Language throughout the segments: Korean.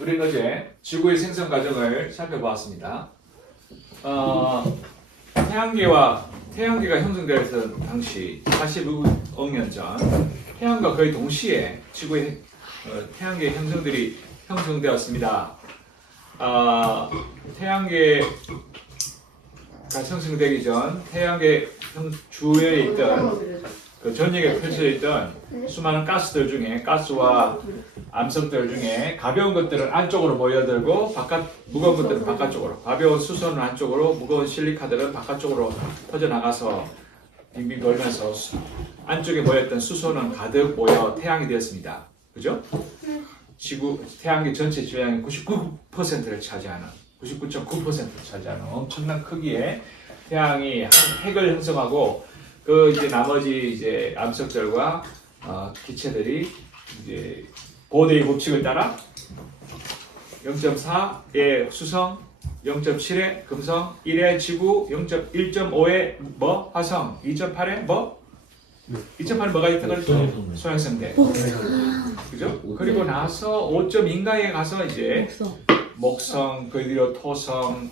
우리는 어제 지구의 생성 과정을 살펴보았습니다. 태양계가 형성되었던 당시 40억 년 전 태양과 거의 동시에 지구의 태양계 행성들이 형성되었습니다. 태양계가 형성되기 전 태양계 주위에 있던 그 전역에 펼쳐져 있던 수많은 가스들 중에 가스와 암석들 중에 가벼운 것들은 안쪽으로 모여들고 무거운 것들은 바깥쪽으로, 가벼운 수소는 안쪽으로, 무거운 실리카들은 바깥쪽으로 퍼져나가서 빙빙 돌면서 안쪽에 모였던 수소는 가득 모여 태양이 되었습니다. 그죠? 태양계 전체 질량의 99%를 차지하는 99.9%를 차지하는 엄청난 크기의 태양이 한 핵을 형성하고 이제 나머지 이제 암석들과 기체들이 이제 보데의 법칙을 따라 0.4의 수성, 0.7의 금성, 1의 지구, 1.5의 화성, 2.8의 2.8은 뭐가 있다 그랬죠? 소행성대. 그죠? 그리고 나서 5.2인가에 가서 이제 목성, 그 뒤로 토성,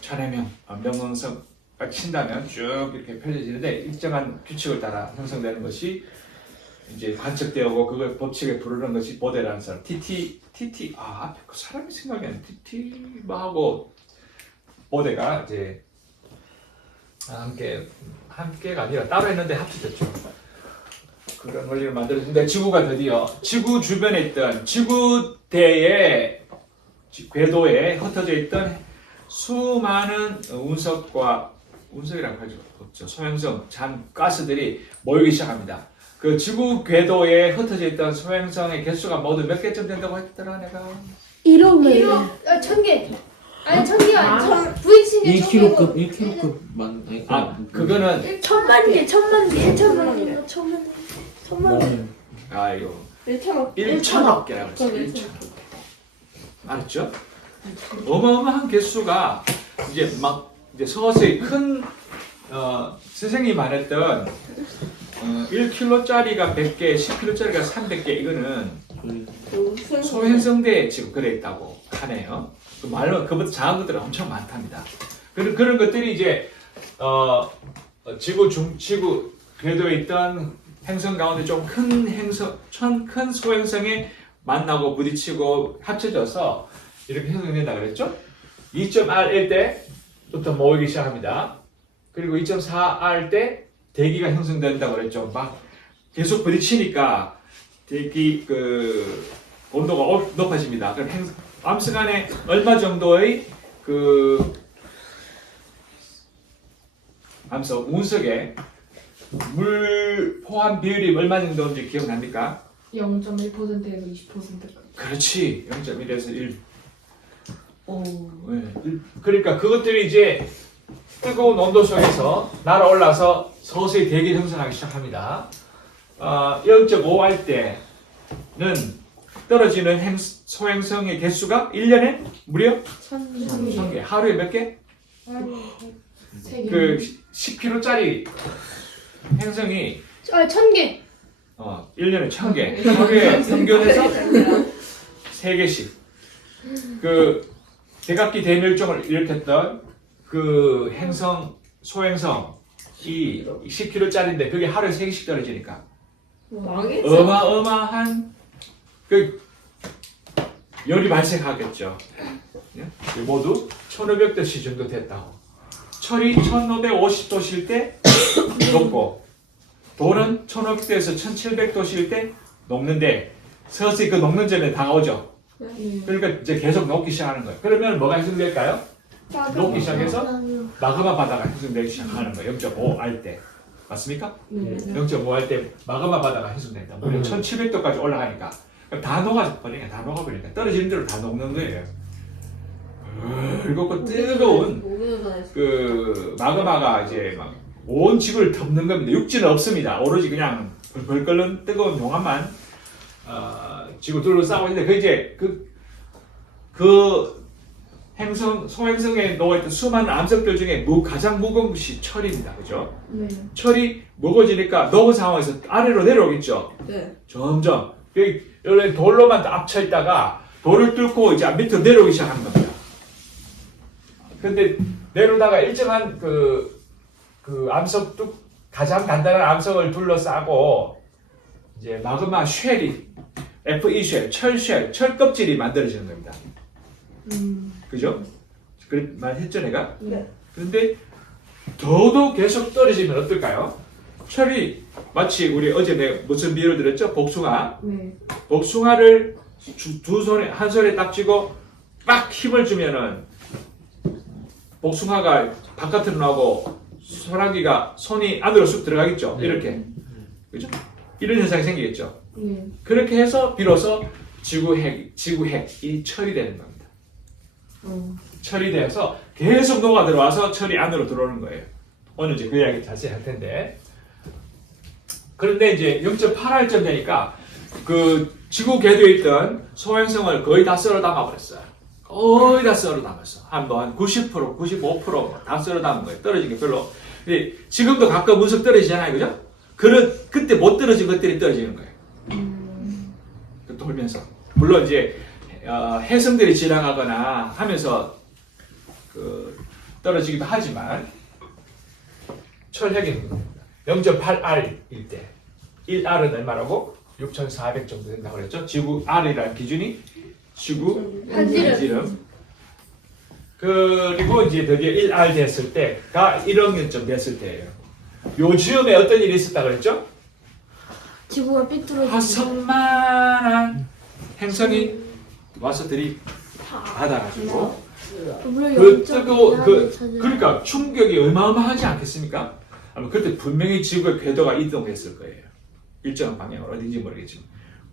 천해명, 명왕성 친다면 쭉 이렇게 펼쳐지는데 일정한 규칙을 따라 형성되는 것이 이제 관측되고 그걸 법칙에 부르는 것이 보데라는 사람. TT 앞에 그 사람이 생각이 안 나. TT 하고 보데가 이제 함께가 아니라 따로 했는데 합쳐졌죠. 그런 원리를 만들었는데 지구가 드디어 지구 주변에 있던 지구대의 궤도에 흩어져 있던 수많은 운석이라고 하죠. 소행성, 가스들이 모이기 시작합니다. 그 지구 궤도에 흩어져 있던 소행성의 개수가 모두 몇 개쯤 된다고 했더라 내가? 1억 1000개. 아니 1000개가 아니라 부딪힌 게 1kg급 1kg급 그거는 1000만 개, 1000만 개. 이거 1천억. 1천억 개라고 했어요. 1천억. 알았죠? 어마어마한 개수가 이제 서서히 큰 선생님이 말했던 1kg짜리가 100개, 10kg짜리가 300개 이거는 소행성대에 지금 그래 있다고 하네요. 말로 그보다 작은 것들은 엄청 많답니다. 그런 것들이 이제 지구 궤도에 있던 행성 가운데 좀 큰 소행성에 만나고 부딪히고 합쳐져서 이렇게 형성된다 그랬죠? 2.R 때부터 모이기 시작합니다. 그리고 2.4R 때 대기가 형성된다고 그랬죠. 막 계속 부딪히니까 대기 온도가 높아집니다. 그럼 암석 안에 얼마 정도의 운석에 물 포함 비율이 얼마 정도인지 기억납니까? 0.1%에서 20%까지. 그렇지. 0.1에서 1. 오. 네. 그러니까 그것들이 이제 뜨거운 온도 속에서 날아올라서 서서히 대기를 형성하기 시작합니다. 0.5 할 때는 떨어지는 소행성의 개수가 1년에 무려 1000개. 하루에 몇 개? 10kg짜리 행성이 1000개. 1년에 1000개. 하루에 평균해서 3개씩. 백악기 대멸종을 일으켰던 소행성이 10kg짜리인데 그게 하루에 3개씩 떨어지니까 어마어마한 열이 발생하겠죠. 모두 1500도씨 정도 됐다고. 철이 1550도씨일 때 녹고 돌은 1500도에서 1700도씨일 때 녹는데 서서히 그 녹는 점에 다가오죠. 그러니까 이제 계속 녹기 시작하는 거예요. 그러면 뭐가 형성될까요? 녹기 시작해서 마그마 바다가 형성되기 시작하는 거예요. 0.5 할 때. 맞습니까? 0.5 할 때 마그마 바다가 형성된다. 무려 1700도까지 올라가니까 다 녹아버리니까 떨어지는 대로 다 녹는 거예요. 그리고 그 뜨거운 마그마가 이제 막 온 지구를 덮는 겁니다. 육지는 없습니다. 오로지 그냥 벌벌 끓는 뜨거운 용암만 지구 둘러싸고 있는데 소행성에 놓아있던 수많은 암석들 중에 가장 무거운 것이 철입니다. 그죠? 네. 철이 무거워지니까 녹은 상황에서 아래로 내려오겠죠? 네. 점점. 원래 돌로만 압쳐 있다가 돌을 뚫고 이제 밑으로 내려오기 시작하는 겁니다. 근데 내려오다가 일정한 그 암석 가장 단단한 암석을 둘러싸고 이제 마그마 쉘이 FE 쉘, 철 껍질이 만들어지는 겁니다. 그죠? 그래 말했죠 내가? 네. 그런데 더도 계속 떨어지면 어떨까요? 철이 마치 우리 어제 내가 무슨 비유를 들었죠? 복숭아. 네. 복숭아를 두 손에 한 손에 딱 쥐고 빡 힘을 주면은 복숭아가 바깥으로 나오고 소나기가 손이 안으로 쑥 들어가겠죠. 네. 이렇게. 그죠? 이런 현상이 생기겠죠. 네. 그렇게 해서 비로소 지구핵이 철이 되는 겁니다. 철이 되어서 계속 녹아 들어와서 철이 안으로 들어오는 거예요. 오늘 이제 그 이야기 자세히 할 텐데. 그런데 이제 0.8알쯤 되니까 그 지구 궤도에 있던 소행성을 거의 다 썰어 담아버렸어요. 거의 다 썰어 담았어. 한 90%, 95%다 썰어 담은 거예요. 떨어진 게 별로. 근데 지금도 가끔 운석 떨어지잖아요. 그죠? 그때 못 떨어진 것들이 떨어지는 거예요. 돌면서. 물론 이제 해성들이 지나가거나 하면서 떨어지기도 하지만 철핵이 0.8R일 때 1R은 얼마라고? 6,400 정도 된다고 그랬죠? 지구 R이라는 기준이 지구 한지름. 그리고 이제 드디어 1R 됐을 때가 1억 년쯤 됐을 때예요. 요즘에 어떤 일이 있었다 그랬죠? 지구가 삐뚤어지고 화성만한 행성이 와서 들이받아가지고 물론 그러니까 충격이 어마어마하지 않겠습니까? 아마 그때 분명히 지구의 궤도가 이동했을 거예요. 일정한 방향으로 어딘지 모르겠지만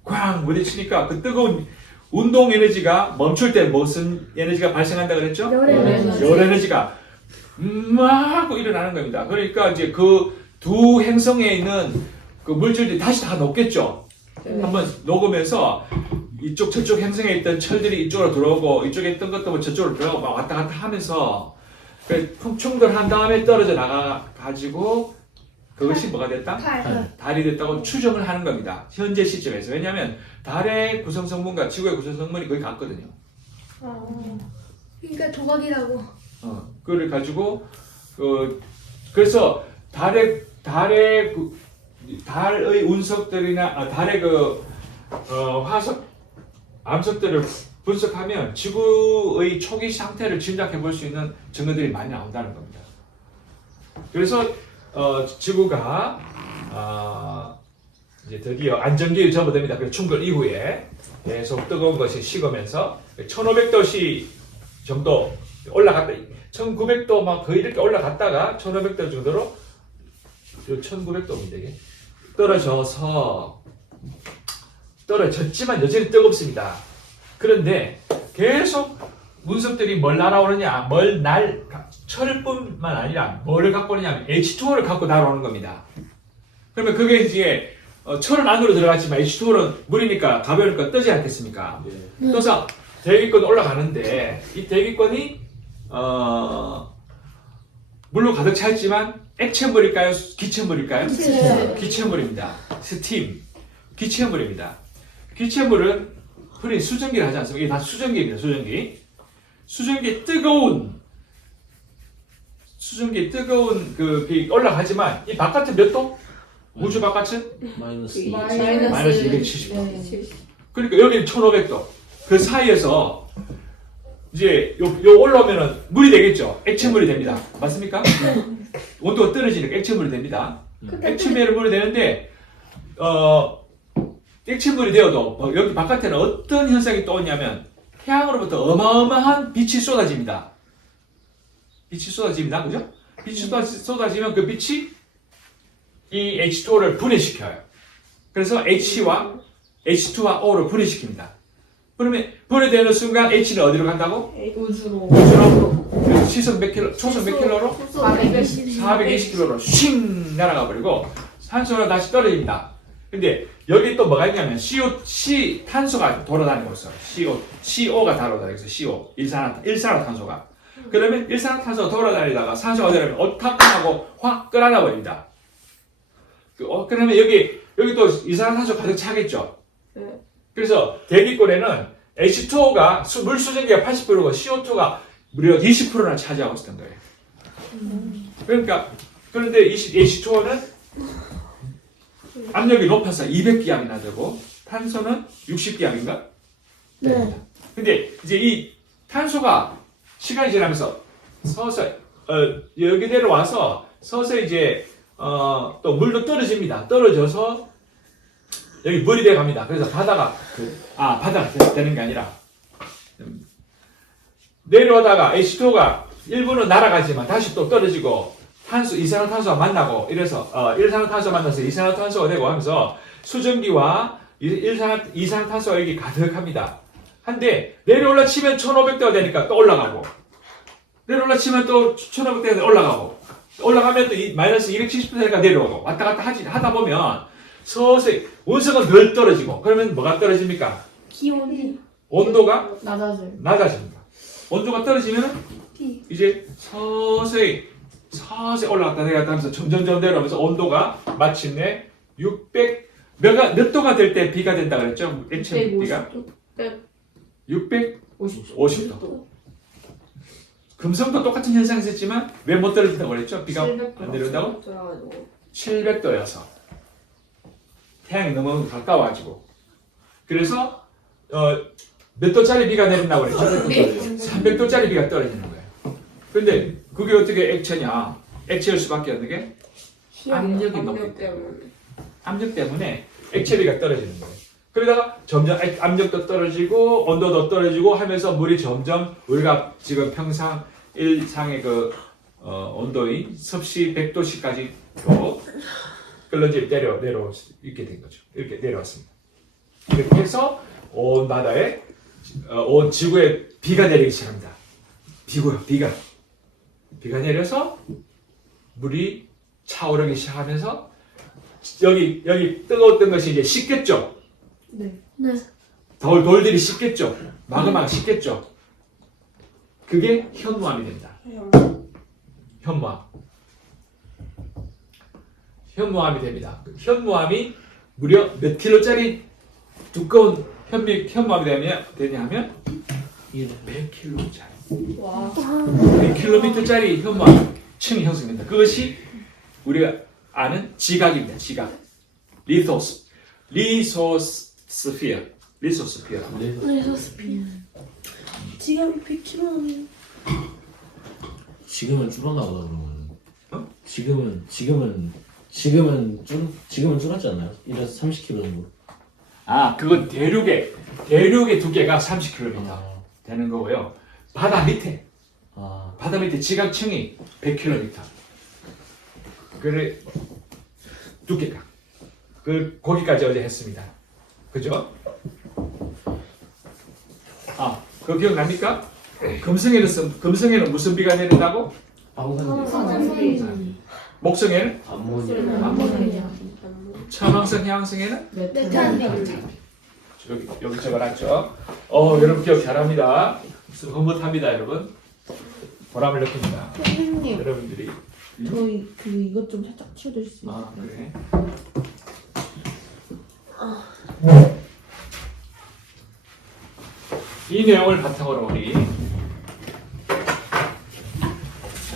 꽝 부딪히니까 그 뜨거운 운동 에너지가 멈출 때 무슨 에너지가 발생한다 그랬죠? 열 에너지. 열 에너지가 하고 일어나는 겁니다. 그러니까 이제 그 두 행성에 있는 그 물질들이 다시 다 녹겠죠. 한번 녹으면서 이쪽 저쪽 행성에 있던 철들이 이쪽으로 들어오고 이쪽에 있던 것도 뭐 저쪽으로 들어오고 막 왔다 갔다 하면서 충돌한 다음에 떨어져 나가 가지고 그것이 뭐가 됐다? 달이 됐다고 추정을 하는 겁니다. 현재 시점에서. 왜냐하면 달의 구성 성분과 지구의 구성 성분이 거의 같거든요. 그러니까 조각이라고. 그걸 가지고 그래서 달의 운석들이나 달의 화석 암석들을 분석하면 지구의 초기 상태를 짐작해 볼 수 있는 증거들이 많이 나온다는 겁니다. 그래서 지구가 이제 드디어 안정기에 접어듭니다. 그 충돌 이후에 계속 뜨거운 것이 식으면서 1500도씨 정도 올라갔다 1900도 막 거의 이렇게 올라갔다가 1500도 정도로 1900도입니다. 이게 떨어졌지만 여전히 뜨겁습니다. 그런데 계속 운석들이 뭘 날아오느냐, 철뿐만 아니라 뭐를 갖고 오느냐, H2O를 갖고 날아오는 겁니다. 그러면 그게 이제 철은 안으로 들어갔지만 H2O는 물이니까 가벼우니까 뜨지 않겠습니까? 떠서 대기권 올라가는데 이 대기권이 물로 가득 차 있지만 액체물일까요? 기체물일까요? 기체물입니다. 스팀. 기체물입니다. 기체물은 흔히 수증기를 하지 않습니까? 이게 다 수증기입니다. 수증기 뜨거운 그 올라가지만 이 바깥은 몇 도? 우주 바깥은? 마이너스 마이너스 270도. 그러니까 여기는 1500도. 그 사이에서 이제 요 올라오면은 물이 되겠죠. 액체물이 됩니다. 맞습니까? 온도가 떨어지니까 액체물이 됩니다. 액체물이 되는데 액체물이 되어도 여기 바깥에는 어떤 현상이 또 오냐면 태양으로부터 어마어마한 빛이 쏟아집니다. 그죠? 빛이 쏟아지면 그 빛이 이 H2O를 분해시켜요. 그래서 H와 H2와 O를 분해시킵니다. 그러면 분해되는 순간 H는 어디로 간다고? 우주로. 그래서 시속 몇 킬로, 초속 몇 킬로로? 420킬로로 쉥 날아가 버리고 산소가 다시 떨어집니다. 근데 여기 또 뭐가 있냐면 탄소가 돌아다니고 있어요. CO가 돌아다니고 있어요. 일산화탄소가. 그러면 일산화탄소가 돌아다니다가 산소가 되면 어떡하고 확 끌어안아 버립니다. 그러면 여기 또 이산화탄소 가득 차겠죠. 그래서 대기권에는 H2O가 물 수증기가 80%고 CO2가 무려 20%나 차지하고 있었던 거예요. 그러니까 그런데 H2O는 압력이 높아서 200기압이나 되고 탄소는 60기압인가? 네. 근데 이제 이 탄소가 시간이 지나면서 서서히 여기 내려와서 서서히 이제 또 물도 떨어집니다. 떨어져서 여기 물이 돼 갑니다. 그래서 바다가 바다가 되는 게 아니라 내려오다가 H2O가 일부는 날아가지만 다시 또 떨어지고 이산화탄소와 만나고 이래서 일산화탄소가 만나서 이산화탄소가 되고 하면서 수증기와 이산화탄소가 여기 가득합니다. 한데 내려올라 치면 1500도가 되니까 또 올라가고 내려올라 치면 또 1500도가 되니까 올라가고 올라가면 또 마이너스 270도 되니까 내려오고 왔다 갔다 하다 보면 서서히 원성은 늘 떨어지고 그러면 뭐가 떨어집니까? 기온이 온도가 낮아져요. 온도가 떨어지면 이제 서서히 올라갔다 내려갔다 하면서 점점 내려오면서 온도가 마침내 600몇 도가 될 때 비가 된다 그랬죠? 액체 비가 650도. 금성도 똑같은 현상이 있었지만 왜 못 떨어진다고 그랬죠? 비가 안 내려온다고? 700도여서 태양이 너무 가까워가지고 그래서 몇 도짜리 비가 내린다고 그랬죠? 300도짜리 비가 떨어지는 거예요. 근데 그게 어떻게 액체냐? 액체일 수밖에 없는 게 압력이 높기 때문에 압력 때문에 액체비가 떨어지는 거예요. 그러다가 점점 압력도 떨어지고 온도도 떨어지고 하면서 물이 점점 우리가 지금 평상 일상의 그 온도인 섭씨 100도씨까지 끌러지 내려올 수 있게 된 거죠. 이렇게 내려왔습니다. 이렇게 해서 온 바다에 온 지구에 비가 내리기 시작합니다. 비가 내려서 물이 차오르기 시작하면서 여기 뜨거웠던 것이 이제 식겠죠. 네. 돌들이 식겠죠. 마그마가 식겠죠. 그게 현무암이 됩니다. 현무암이 됩니다. 현무암이 무려 몇 킬로짜리 두꺼운 현무암이 되냐면 100킬로짜리. 와. 100킬로미터짜리 현무암층이 형성됩니다. 그것이 우리가 아는 지각입니다. 지각. 리소스피어. 리소스피어. 지갑이 100kg. 지금은 줄었나 보다 그러면. 어? 지금은 줄었지 않나요? 이래서 30kg 정도. 그건 대륙의 두께가 30km 되는 거고요. 바다 밑에 지각층이 100km. 그래 두께가 거기까지 어제 했습니다. 그죠? 그거 기억납니까? 금성에는 무슨 비가 내린다고? 목성에는? 차망성, 해왕성에는? 여기 적어놨죠? 여러분 기억 잘합니다. 흐뭇합니다, 여러분. 보람을 느낍니다. 선생님, 여러분들이. 저희 이것 좀 살짝 치워줄 수 있어요? 그래. 이 내용을 바탕으로 우리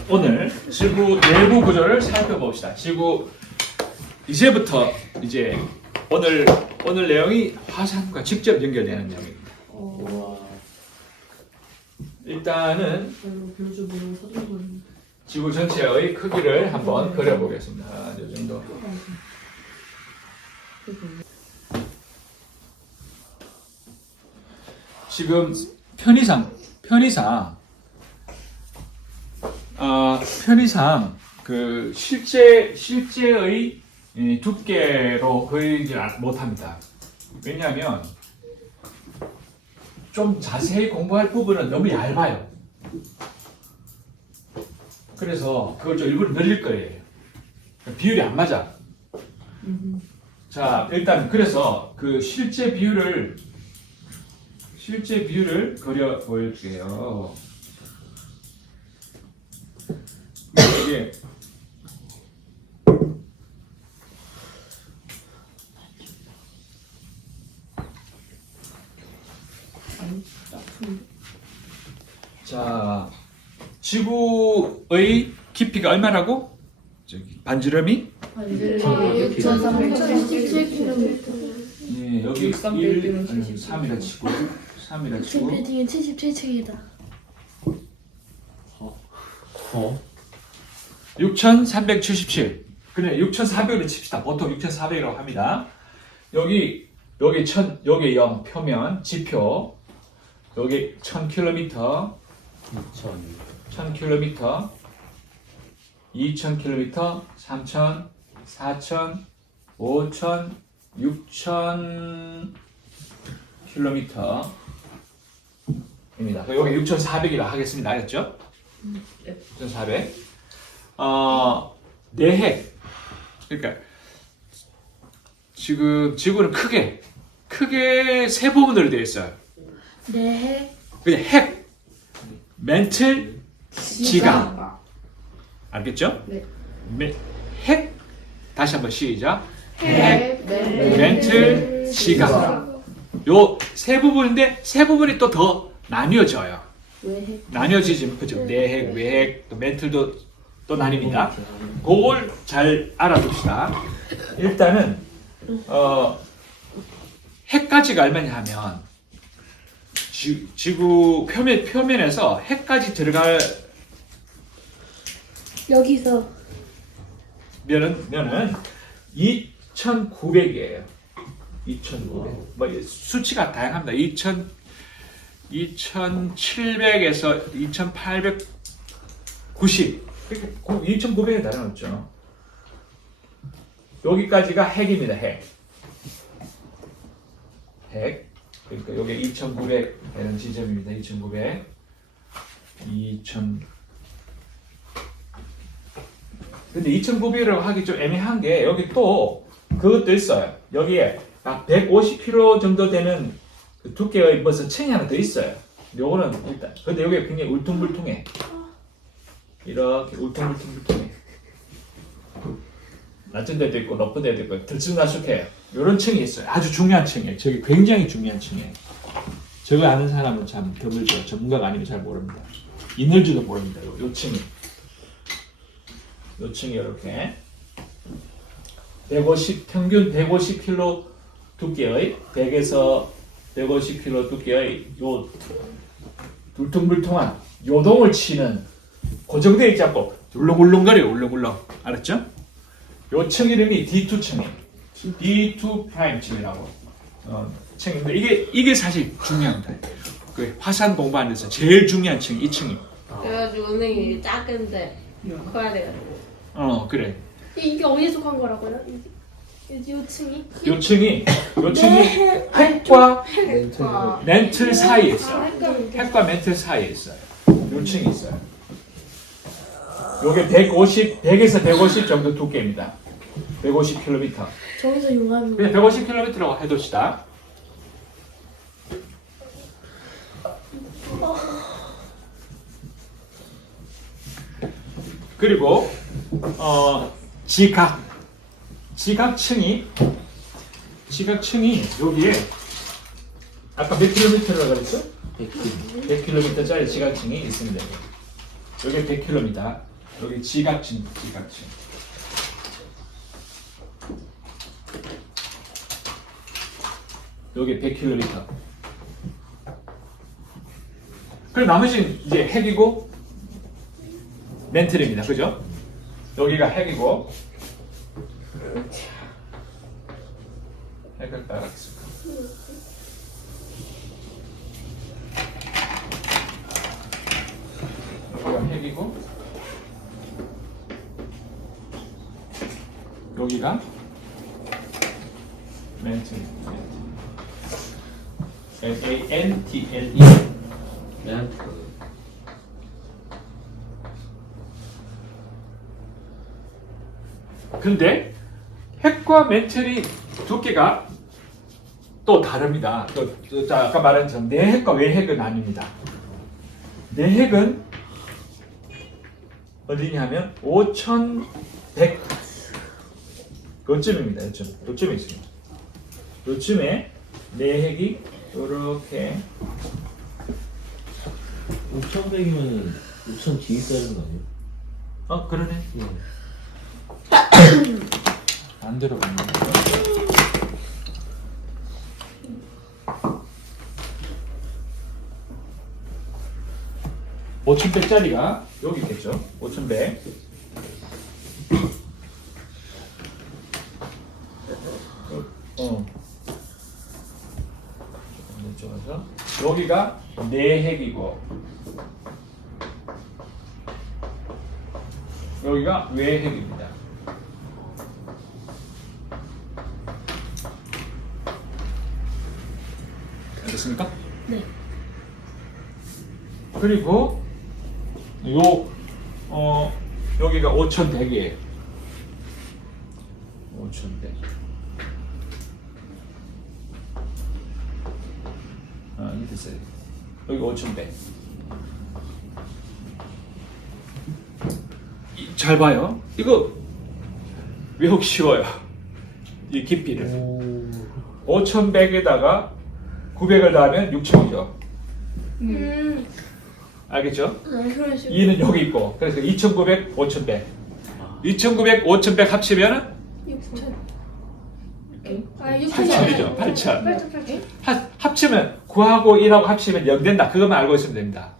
오늘 지구 내부 구조를 살펴봅시다. 지구 이제부터 이제 오늘 내용이 화산과 직접 연결되는 내용입니다. 일단은 지구 전체의 크기를 한번 그려보겠습니다. 이 정도. 지금 편의상 그 실제의 두께로 그리지 못합니다. 왜냐하면 좀 자세히 공부할 부분은 너무 얇아요. 그래서 그걸 좀 일부러 늘릴 거예요. 비율이 안 맞아. 자, 일단 그래서 그 실제 비율을 그려 보여줄게요. 이게 많이 아픈데. 자, 지구의 깊이가 얼마라고? 저기 반지름이? 6,377km. 네, 여기 1, 3이라 치고 3이라 치고 빌딩은 77층이다. 6,377. 그래, 6,400으로 칩시다. 보통 6,400이라고 합니다. 여기 1,000, 여기 0 표면 지표. 여기 1,000km, 1,000km, 2,000km, 3,000, 4,000, 5,000, 6,000km입니다. 여기 6,400이라 하겠습니다. 알겠죠? 6,400. 내핵. 그러니까 지금 지구는 크게 세 부분으로 되어 있어요. 네. 그냥 핵, 멘틀, 지각. 알겠죠? 네. 핵. 다시 한번 시작. 핵, 멘틀, 지각. 요 세 부분인데 세 부분이 또 더 나뉘어져요. 왜? 나뉘어지지, 그죠? 내핵, 외핵, 또 멘틀도 또 나뉩니다. 그걸 잘 알아둡시다. 일단은 핵까지가 얼마냐 하면 지구 표면에서 핵까지 들어갈 여기서 면은 2,900이에요. 2,900. 뭐 수치가 다양합니다. 2,700에서 2,890. 2,900에 달아놓죠. 여기까지가 핵입니다. 핵. 그러니까 여기 2,900 되는 지점입니다. 2,900. 2,000. 근데 2,900이라고 하기 좀 애매한 게 여기 또 그것도 있어요. 여기에 약 150km 정도 되는 그 두께의 무슨 층이 하나 더 있어요. 요거는 일단 근데 여기가 굉장히 울퉁불퉁해. 이렇게 울퉁불퉁해. 낮은 데도 있고 높은 데도 있고 들쑥날쑥해요. 이런 층이 있어요. 아주 중요한 층이에요. 저기 굉장히 중요한 층이에요. 저거 아는 사람은 참 드물죠. 전문가가 아니면 잘 모릅니다. 있는지도 모릅니다. 요 층이. 요 층이 이렇게 평균 150km 두께의 100에서 150km 두께의 요 울퉁불퉁한 요동을 치는 고정되어 있지 않고 울렁울렁거려요. 울렁울렁. 알았죠? 요 층 이름이 D2층이에요. D2 프라임 층이라고 층인데 이게 사실 중요합니다. 그 화산 공부하는 데서 제일 중요한 층이 이 층이에요. 그래가지고 은행이 작은데 커야 돼가지고. 그래. 이게 어디에 속한 거라고요? 이 층이? 요 층이 핵과 멘틀 사이에 있어요. 핵과 멘틀 사이에 있어요. 요 층이 있어요. 요게 100에서 150 정도 두께입니다. 150km. 저기서 용암이. 그냥 150km라고 해둡시다. 그리고 지각층이 여기에 아까 몇 킬로미터라고 그랬죠? 100km짜리 지각층이 있습니다. 여기 100km. 여기 지각층. 여기 100km. 그럼 나머지는 이제 핵이고 멘틀입니다. 그죠? 여기가 핵이고 핵을 따라하겠습니다. 여기가 핵이고 여기가 멘틀. M-A-N-T-L-E. 근데 핵과 멘틀이 두께가 또 다릅니다. 아까 말한 저 내핵과 외핵은 아닙니다. 내핵은 어디냐면 5,100 요쯤입니다. 요쯤에 있습니다. 요쯤에 내핵이 요렇게 5,100이면 5,000 뒤에 있어야 되는 거 아니에요? 그러네. 예. 안 들어갔네. 5,100짜리가 여기 있겠죠? 5,100. 이쪽에서 여기가 내핵이고 여기가 외핵입니다. 알겠습니까? 네. 그리고 여기가 5,100이에요. 5,100. 이게 됐어요. 여기 5,100. 잘 봐요. 이거 외우기 쉬워요. 이 깊이를. 5,100에다가 900을 더하면 6,000이죠. 알겠죠? 네, 그런 식으로. 2는 여기 있고 그래서 2,900, 5,100. 2,900, 5,100 합치면 6천. 아, 8,000이죠. 8,000. 8,000. 합치면 9하고 1하고 합치면 0 된다. 그것만 알고 있으면 됩니다.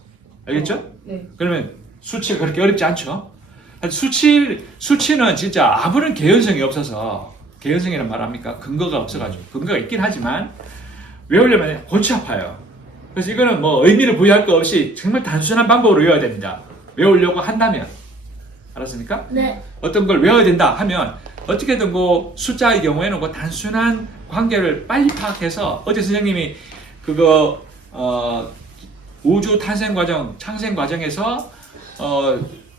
알겠죠? 네. 그러면 수치가 그렇게 어렵지 않죠? 수치는 진짜 아무런 개연성이 없어서 개연성이란 말 합니까? 근거가 없어가지고 근거가 있긴 하지만 외우려면 골치 아파요. 그래서 이거는 뭐 의미를 부여할 거 없이 정말 단순한 방법으로 외워야 됩니다. 외우려고 한다면 알았습니까? 네. 어떤 걸 외워야 된다 하면 어떻게든 그 숫자의 경우에는 그 단순한 관계를 빨리 파악해서 어제 선생님이 그거 우주 탄생 과정, 창생 과정에서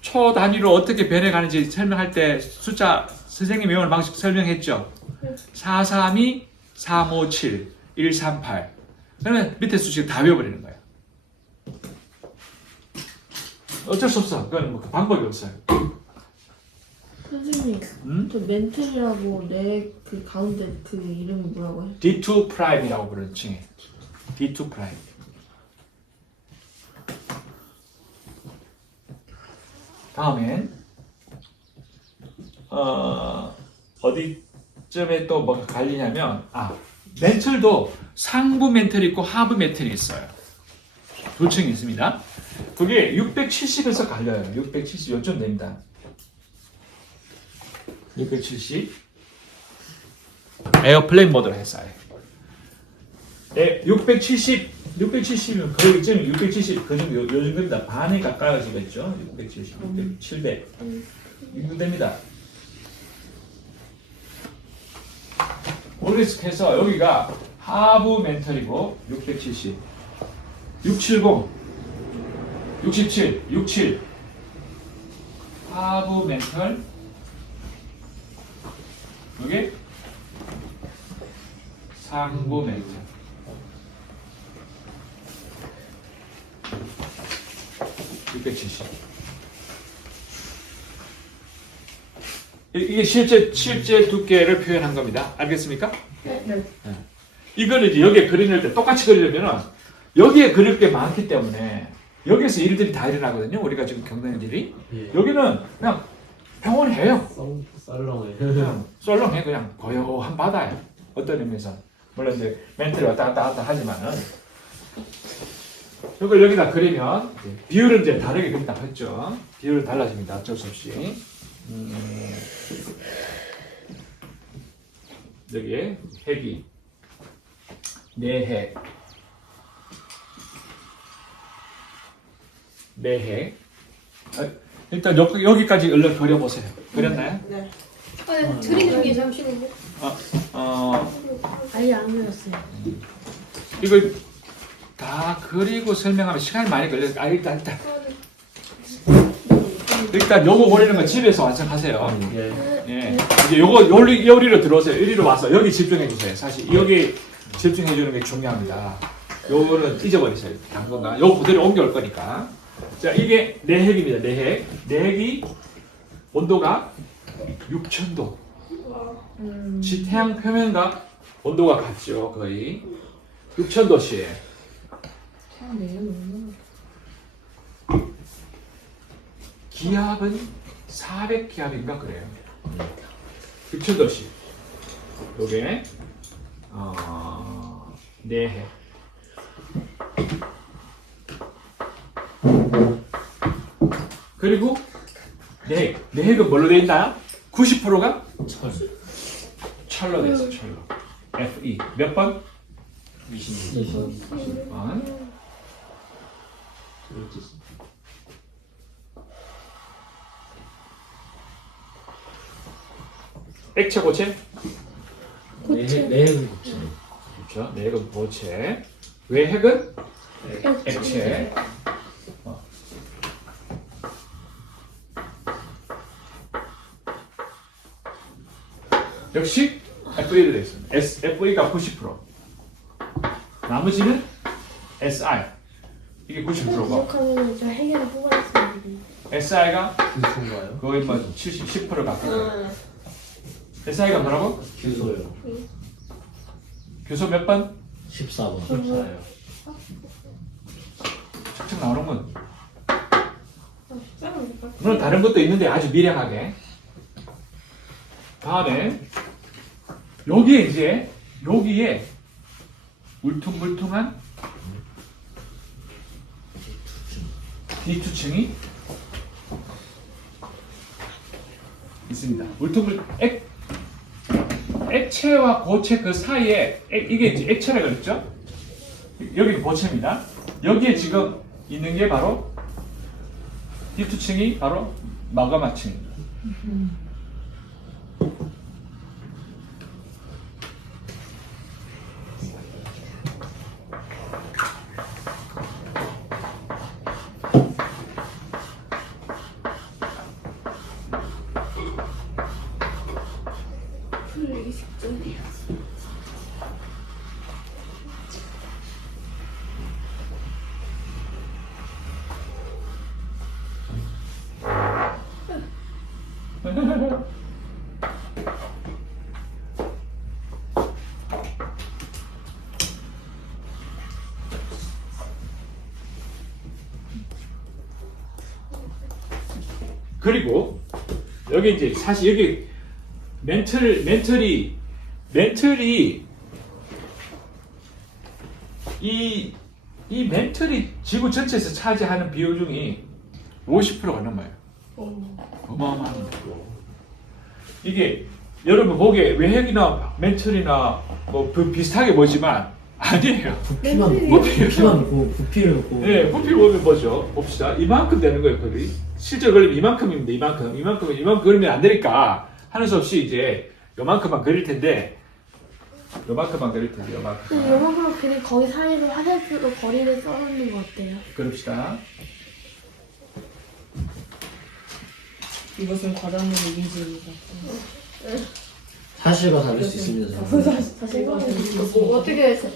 초 단위로 어떻게 변해가는지 설명할 때 숫자 선생님이 외우는 방식 설명했죠. 432, 357, 138. 그러면 밑에 수식 다 외워버리는 거예요. 어쩔 수 없어. 그건 뭐 방법이 없어요. 선생님, 저 멘틀이라고 내 그 가운데 그 이름이 뭐라고 해? D2 프라임이라고 부르는 칭해. D2 프라임. 다음엔 어디쯤에 또 뭐가 갈리냐면 멘틀도 상부 멘틀이 있고 하부 멘틀이 있어요. 두 층이 있습니다. 그게 670에서 갈려요. 670 요쯤 됩니다. 670 에어플레인 모드로 했어요. 670이면 거의 이쯤 670 그 정도 요 정도입니다. 반에 가까워지겠죠. 670, 600, 700 이 정도 됩니다. 모르겠어 해서 여기가 하부 멘털이고 670, 670, 67, 67 하부 멘털 여기 상부 멘털 670 이게 실제 두께를 표현한 겁니다. 알겠습니까? 네. 이거는 이제 여기에 그릴 때 똑같이 그리려면 여기에 그릴 게 많기 때문에 여기에서 일들이 다 일어나거든요. 우리가 지금 겪는 일이. 예. 여기는 그냥 평온해요. 썰렁해. 그냥 썰렁해. 그냥 고요한 바다예요. 어떤 의미에서. 물론 이제 멘트를 왔다 갔다 하지만은 이걸 여기다 그리면 비율은 이제 다르게 그린다고 했죠. 비율은 달라집니다. 어쩔 수 없이. 여기에 핵이 내핵 일단 여기까지 얼른 그려보세요. 그렸나요? 네. 드리는 게 잠시만요. 아예 안 그렸어요. 이걸 다 그리고 설명하면 시간이 많이 걸려요. 일단 요거 그리는 거 집에서 완성하세요. 예. 예. 이제 요거 요리로 들어오세요. 요리로 와서 여기 집중해 주세요. 사실 여기 집중해 주는 게 중요합니다. 요거는 잊어버리세요. 당분간 요거 그대로 옮겨올 거니까. 자, 이게 내핵입니다. 내핵. 내핵이 온도가 6,000도. 태양 표면과 온도가 같죠, 거의. 6000도씨. 아, 내일은 기압은 400기압인가 그래요. 6000도씨. 요게 내해. 그리고 내핵은 뭘로 돼 있나요? 90%가 철. 철로 돼 있어. 철로. Fe 몇 번? 26번. 10번. 액체 고체? 내핵은 고체. 그렇죠. 내핵은 고체. 외핵은 액체. 역시 FE로 되어 있습니다. FE가 90%. 나머지는 SI. 이게 90%고 부족하면 저 해결을 뽑아냈으면 되겠네. SI가 규소인가요? 거의 뭐 10% 가까워요. SI가 뭐라고? 규소요. 교소 몇 번? 14번. 14요. 착착 나오는군. 물론 다른 것도 있는데 아주 미량하게. 다음에 여기에 울퉁불퉁한 D투층이 있습니다. 액체와 고체 그 사이에 이게 이제 액체라 그랬죠? 여기는 고체입니다. 여기에 지금 있는 게 바로 D투층이 바로 마그마층입니다. 풀리기 직전이야. 그리고 여기 이제 사실 여기 멘틀이 이 멘틀이 지구 전체에서 차지하는 비율중이 50%가 넘어요. 어마어마합니다. 이게 여러분 보기에 외핵이나 멘틀이나 뭐 비슷하게 보지만 아니에요. 부피만 부피를 고. 네, 부피 보면 뭐죠? 봅시다. 이만큼 되는 거예요, 거의. 실제 그리면 이만큼입니다. 이만큼 그리면 안 되니까 하는 수 없이 이제 요만큼만 그릴 텐데, 요만큼만. 요만큼만 그냥 거기 사이로 화살표로 거리를 써놓는 거 어때요? 그럽시다. 이것은 과장님의 이미지입니다. 사실과 다를 수 있습니다. 사실 이것은 뭐 어떻게 해서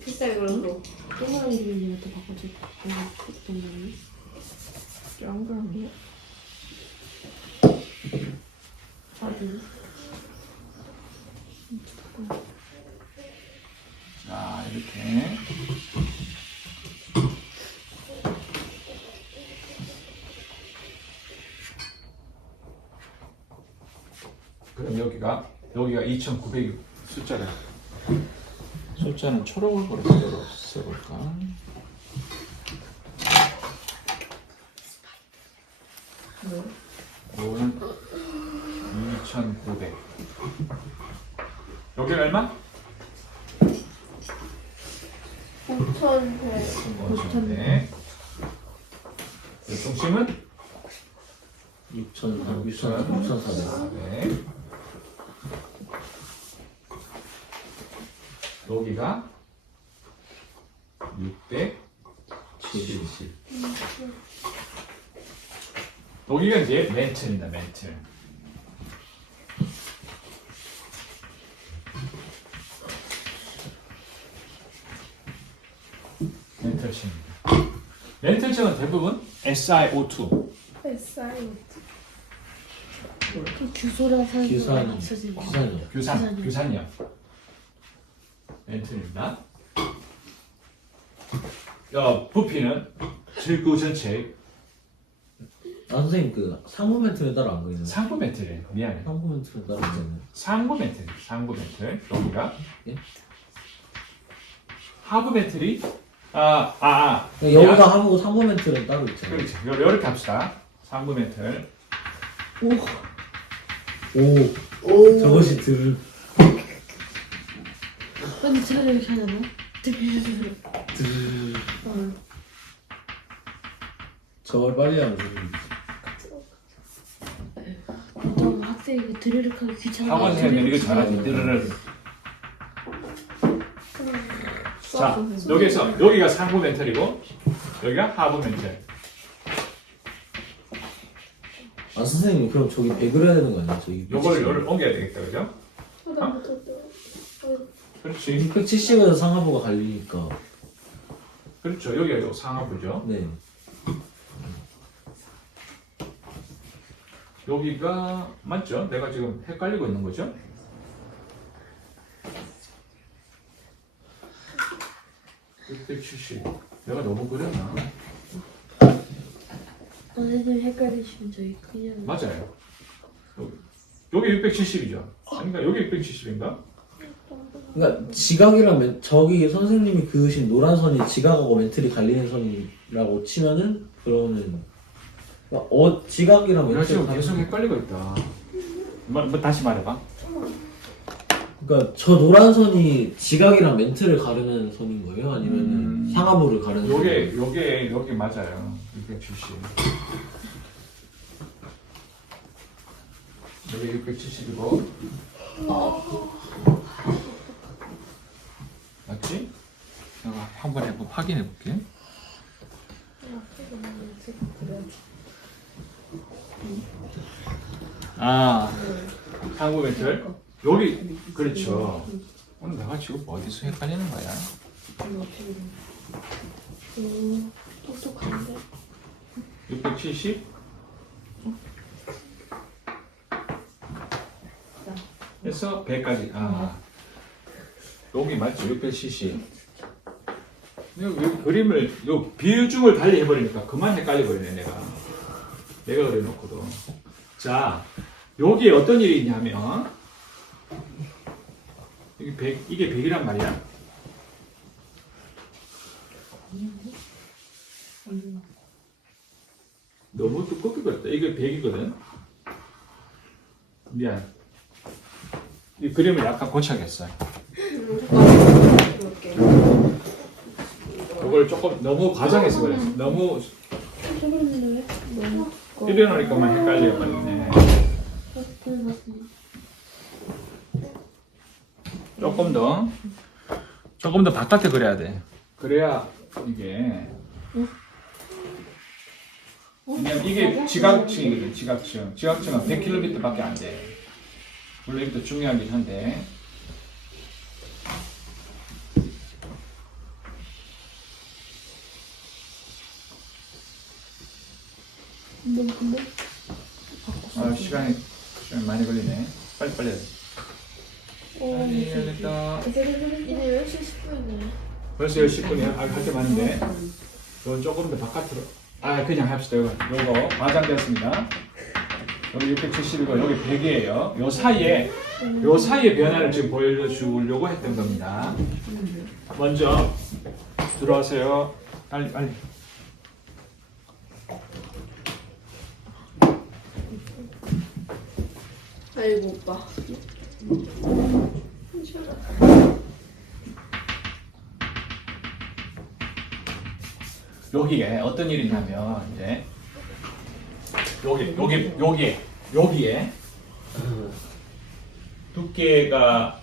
비싸게 그런 거. 동그라미 이름부터 바꿔줄 동그라미. 동그라미요? 아주 자, 이렇게. 그럼 여기가 2,900이 숫자가. 숫자는 초록으로 써볼까? 네. 이거는 2,900. 여기는 얼마? 5,100. 5,100. 중심은 6,400. 400. 여기가 670. 여기가 이제 멘틀입니다. 멘틀. 멘틀층입니다. 멘틀층은 대부분 SiO2. SI. 그 규소랑 산소가 규산이. 합쳐진 거. 규산이요. 규산염. 멘틀입니다. 부피는 질구 전체 아 선생님 그 상부 멘트는 따로 안 그리나요? 상부 멘트래. 미안해. 상부 멘트는 따로 안 그리나요? 상부 멘트. 상부 멘트. 여기가 예? 하부 멘트리. 여기가 하고 상부 멘트는 따로 있잖아요. 그렇지. 이렇게 합시다. 상부 멘트. 오 저것이 들 근데 제가 이렇게 하잖아요. 저걸 빨리 하는 선생님. 어떤 학생이 드르륵하기 귀찮아. 학원 선생님 이거 잘하지. 드르르. 자, 여기가 상부 멘트리고 여기가 하부 멘트. 아 선생님 그럼 저기 100을 해야 되는 거 아니에요? 저기 요거를 옮겨야 되겠다, 그죠? 그렇지. 670에서 상하부가 갈리니까 그렇죠. 여기가 요 상하부죠. 네. 여기가 맞죠? 내가 지금 헷갈리고 있는 거죠? (670) 내가 너무 그렸나? 선생님 헷갈리시면 저희 그냥 맞아요. 여기 670이죠. 아닌가? 여기 670인가? 그러니까 지각이랑 저기 선생님이 그으신 노란 선이 지각하고 멘틀이 갈리는 선이라고 치면은 그러면 그러니까 지각이랑 내가 멘틀이 지금 갈리는 계속 헷갈리고 있다. 다시 말해봐. 그러니까 저 노란 선이 지각이랑 멘트를 가르는 선인 거예요? 아니면 상하부를 가르는 선이에요? 요게 맞아요. 670. 여기 670이고. 맞지? 내가 한번 확인해 볼게. 상부 멘틀. 여기 그렇죠. 오늘 내가 지금 어디서 헷갈리는 거야? 똑똑한데. 670? 해서 100까지. 여기 맞죠? 670. 여기 그림을, 요 비중을 달리 해버리니까 그만 헷갈려버리네, 내가 그려놓고도. 자, 여기에 어떤 일이 있냐면, 이게 100이란 말이야. 너무 두껍게 그렸다. 이게 100이거든. 미안. 이 그림을 약간 고쳐야겠어요. 이걸 조금 너무 과장해서 그랬어. 너무 이려놓으니까만 헷갈려 버리네. 조금 더 바깥에 그려야 돼. 그래야 이게 왜냐면 이게 지각층이거든. 지각층은 100kb밖에 안 돼. 물론 이것도 중요하긴 한데. 근데 시간이 많이 걸리네. 빨리 해야 돼. 빨리 해야겠다. 이제 10시 10분이네. 벌써 10분이야. 할 게 많은데. 이건 조금 더 바깥으로. 그냥 합시다. 요거 과장되었습니다. 여기 670이고 여기 100이에요. 요 사이에 변화를 지금 보여주려고 했던 겁니다. 먼저 들어와세요. 빨리. 아이고 오빠. 여기에 어떤 일이 있냐면 이제 여기에 두께가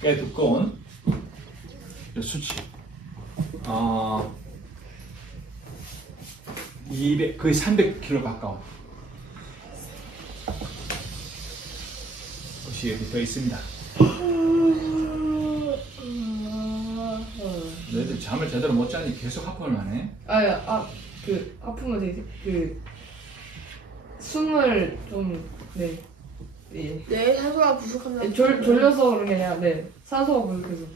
꽤 두꺼운 수치 200 거의 300kg 가까운 것이 여기 더 있습니다. 너희들 잠을 제대로 못 자니 계속 하품을 하네. 그 하품을 되게 숨을 좀 네. 예. 네, 산소가 부족하면. 졸려서 그런 게 아니라 네 산소가 부족해서.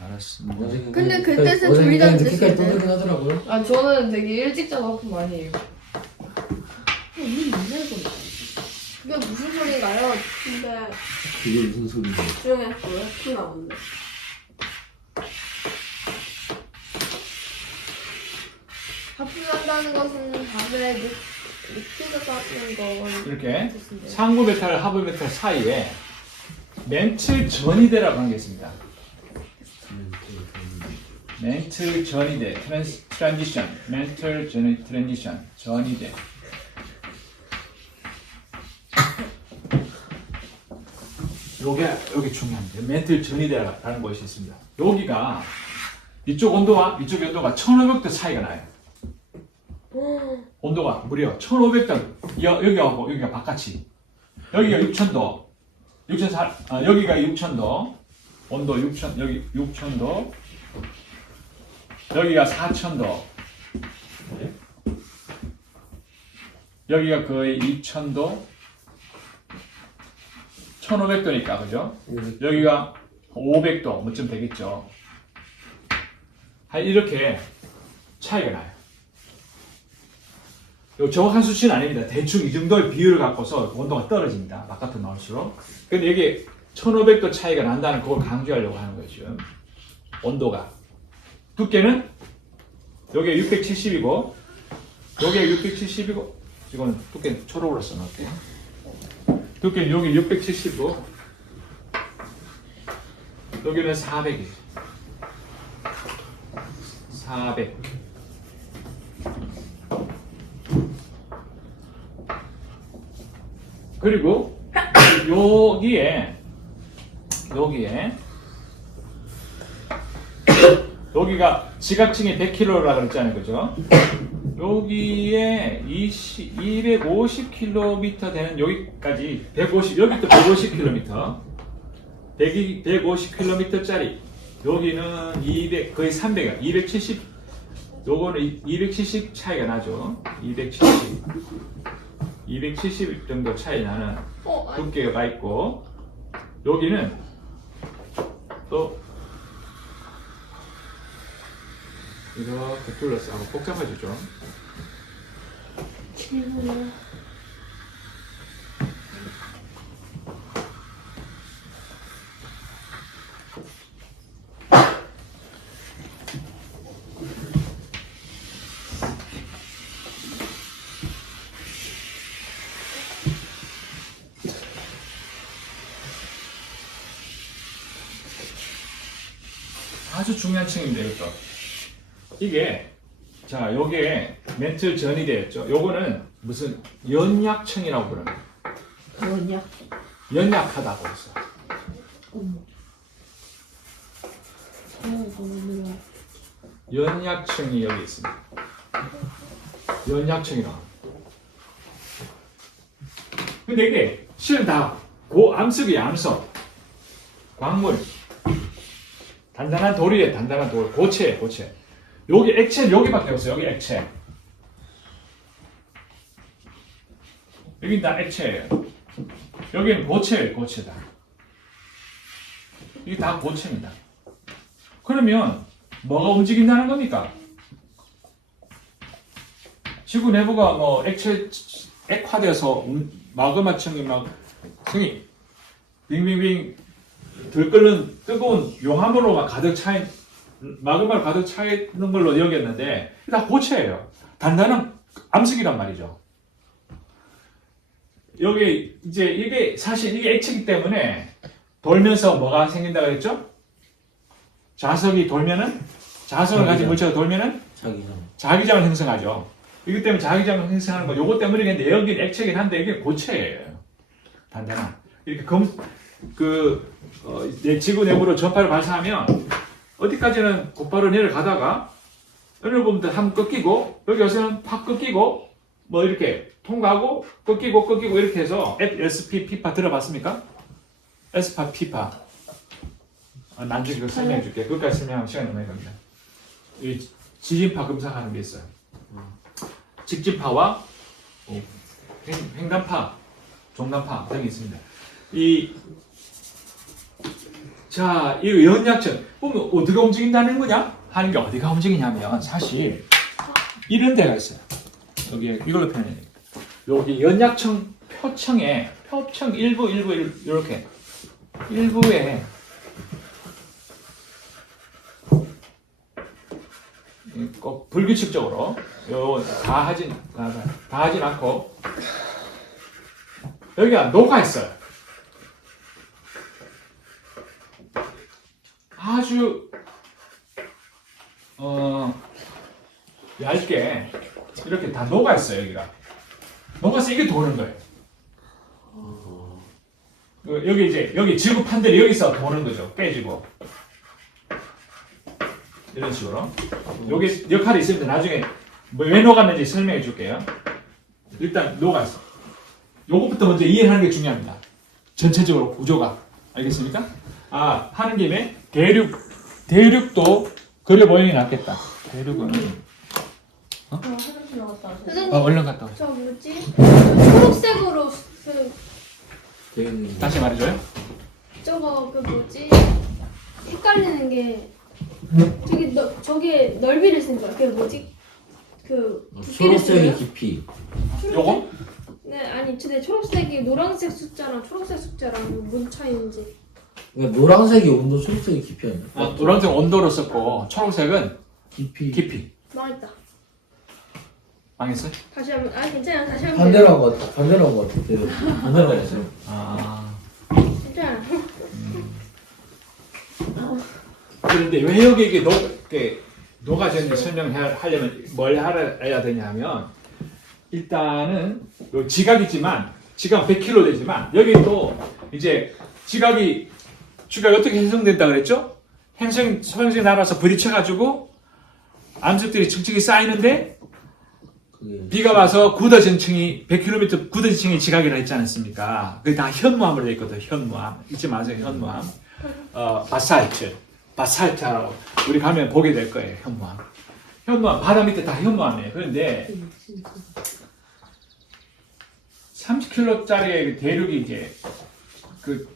알았어. 근데 그 뜻은 졸리다는 늦게까지 뜻이거든. 떠들긴 하더라고요. 아 저는 되게 일찍 자서 아픈 거 아니에요. 그게 무슨 소리인가요? 근데 그게 무슨 소리인지. 중에 왜 나오는데? 하품 한다는 것은 밤에 눕히서 싸는 거. 이렇게 상부 메탈, 하부 메탈 사이에 멘틀 전이대라고 하는 게 있습니다. 멘틀 전이대, 트랜지션, 멘틀 트랜지션, 전이대. 여기 중요합니다. 멘틀 전이대라는 것이 있습니다. 여기가 이쪽 온도와 이쪽 온도가 1500도 차이가 나요. 온도가 무려 1500도. 여기가 바깥이. 여기가 6000도. 여기가 6000도. 온도 6000, 여기 6000도. 여기가 4000도. 여기가 거의 2000도. 1500도니까, 그죠? 여기가 500도, 뭐쯤 되겠죠. 이렇게 차이가 나요. 정확한 수치는 아닙니다. 대충 이 정도의 비율을 갖고서 온도가 떨어집니다. 바깥으로 나올수록. 근데 여기 1500도 차이가 난다는 그걸 강조하려고 하는 거죠. 온도가. 두께는 여기가 670이고, 여기가 670이고, 이거는 두께 초록으로 써놓을게요. 두께는 여기 670이고, 여기는 400이에요. 400. 그리고 여기가 지각층이 100km라 그랬잖아요, 그죠? 여기에 250km 되는 여기까지 150, 여기도 150km, 150km짜리. 여기는 200, 거의 300이야. 270. 요거는 270 차이가 나죠. 270 정도 차이 나는 두께가 있고, 여기는 또 이렇게 둘러싸고 복잡하죠 좀. 아주 중요한 층입니다, 이것도. 이게, 자, 요게 멘틀 전이 되었죠. 요거는 무슨 연약층이라고 그러는 거예요. 연약. 연약하다고 했어. 연약층이 여기 있습니다. 연약층이라고. 근데 이게 실은 다 암석이 암석. 광물. 단단한 돌이에요, 단단한 돌. 고체예요, 고체. 여기 액체는 여기밖에 없어요, 여기 액체. 여긴 다 액체예요. 여기는 고체예요, 고체다. 이게 다 고체입니다. 그러면 뭐가 움직인다는 겁니까? 지구 내부가 뭐 액화돼서 마그마층이 막 승이 빙빙빙 들끓는 뜨거운 용암으로 막 가득 차 마그마로 가득 차 있는 걸로 여겼는데 다 고체예요. 단단한 암석이란 말이죠. 여기 이제 이게 사실 이게 액체이기 때문에 돌면서 뭐가 생긴다고 했죠? 자석이 돌면은 자석을 가진 물체가 돌면은 자기장을 형성하죠. 이것 때문에 자기장을 형성하는 거 요거 때문이겠는데 여기는 액체이긴 한데 이게 고체예요. 단단한 이렇게 지구 내부로 전파를 발사하면 어디까지는 곧바로 내려가다가 어느 부분들 한번 꺾이고 여기 와서는 팍 꺾이고 뭐 이렇게 통과하고 꺾이고 이렇게 해서 SP 피파 들어봤습니까? SP 피파 나중에 그거 설명해 줄게. 그것까지 설명하면 시간이 너무 많이 갑니다. 이 지진파 검사하는 게 있어요. 직진파와 횡단파 종남파 등이 있습니다. 자, 이 연약층 보면 어디가 움직인다는 거냐? 하는 게 어디가 움직이냐면 사실 이런 데가 있어요. 여기 이걸로 표현해야 됩니다. 여기 연약층 표층에 표층 일부 이렇게 일부에 꼭 불규칙적으로 다 하진 않고 여기가 녹아 있어요. 아주 얇게 이렇게 다 녹아 있어요. 여기가 녹아서 이게 도는 거예요. 여기 이제 여기 지구판들이 여기서 도는 거죠. 깨지고 이런 식으로. 여기 역할이 있습니다. 나중에 왜 녹았는지 설명해 줄게요. 일단 녹았어. 요것부터 먼저 이해하는 게 중요합니다. 전체적으로 구조가. 알겠습니까? 하는 김에 대륙도 그려 보이는 게 낫겠다. 대륙은 화장실 나갔다 와서. 선생님, 얼른 갔다 와. 저 뭐지? 초록색으로 다시 말해줘요. 저거 그 뭐지? 헷갈리는 게 저게 넓이를 쓴 거야. 그 뭐지? 그 두께를 쓴 초록색의 거야? 깊이. 요거? 네, 아니 근데 초록색이 노란색 숫자랑 초록색 숫자랑 뭔 차이인지. 그러니까 노란색이 온도, 초록색이 깊이 아니야? 노란색 온도로 썼고 초록색은 깊이. 망했다. 망했어요? 다시 한번. 아 괜찮아. 다시 한번. 반대로 한 것 같아. 반대로 한 것 같아. 반대로 했어요. 괜찮아. 그런데 왜 여기 이게 녹아졌는지 설명하려면 뭘 알아야 되냐면 일단은 요 지각이지만 지각 100km 되지만 여기 또 이제 지각이 어떻게 형성된다 그랬죠? 소행성이 날아서 부딪혀가지고 암석들이 층층이 쌓이는데 비가 와서 굳어진 층이 100km 굳어진 층이 지각이라 했지 않습니까? 그게 다 현무암으로 되어 있거든. 현무암 잊지 마세요. 현무암. 바살트라고 우리 가면 보게 될 거예요. 현무암 바다 밑에 다 현무암이에요. 그런데 30km짜리 대륙이 이제 그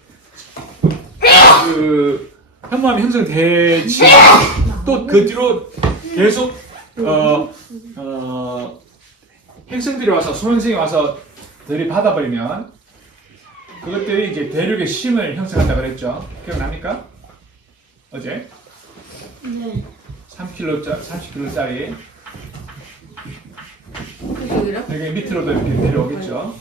현무암이 형성되지 또 그 뒤로 계속 행성들이 와서 소행성이 와서 들이받아버리면 그것들이 이제 대륙의 심을 형성한다 그랬죠. 기억납니까? 어제? 네. 30kg짜리 그쪽이랑? 여기 밑으로도 이렇게 내려오겠죠.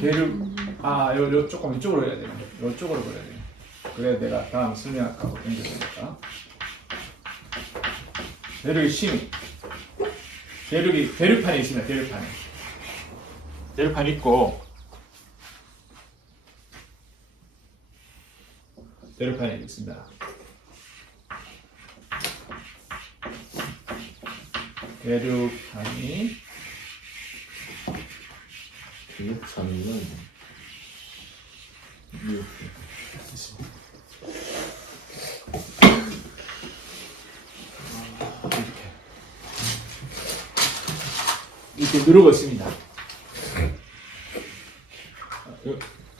대륙 요 조금 이쪽으로 해야 돼요. 이쪽으로 그려야 돼요. 그래야 내가 다음 설명하고 연결되니까. 대륙의 심 대륙판이 있습니다. 대륙판이 있고 대륙판이 있습니다. 대륙판이 대륙산이는 있습니다. 이렇게 누르고 있습니다.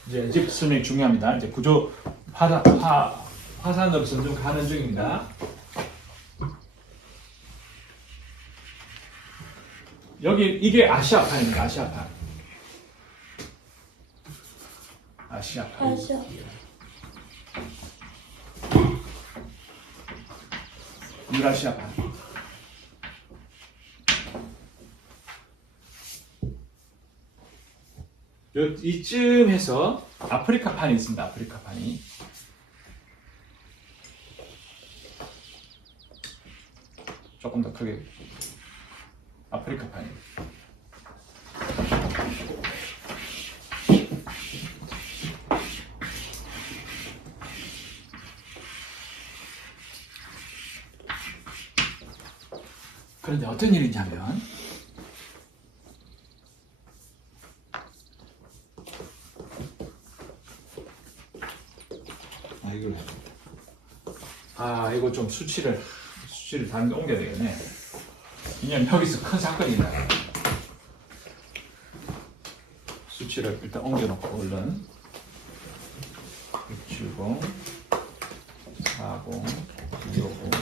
이제 설명이 중요합니다. 이제 구조 화산으로 점점 가는 중입니다. 여기 이게 아시아판입니다. 아시아판. 유라시아판. 이쯤에서 아프리카판이 있습니다. 아프리카판이. 조금 더 크게. 아프리카판이. 그런데 어떤 일이냐면 이걸 이거 좀 수치를 다른 데 옮겨야 되겠네. 왜냐면 여기서 큰 사건이 있나. 수치를 일단 옮겨놓고 얼른 670, 40, 250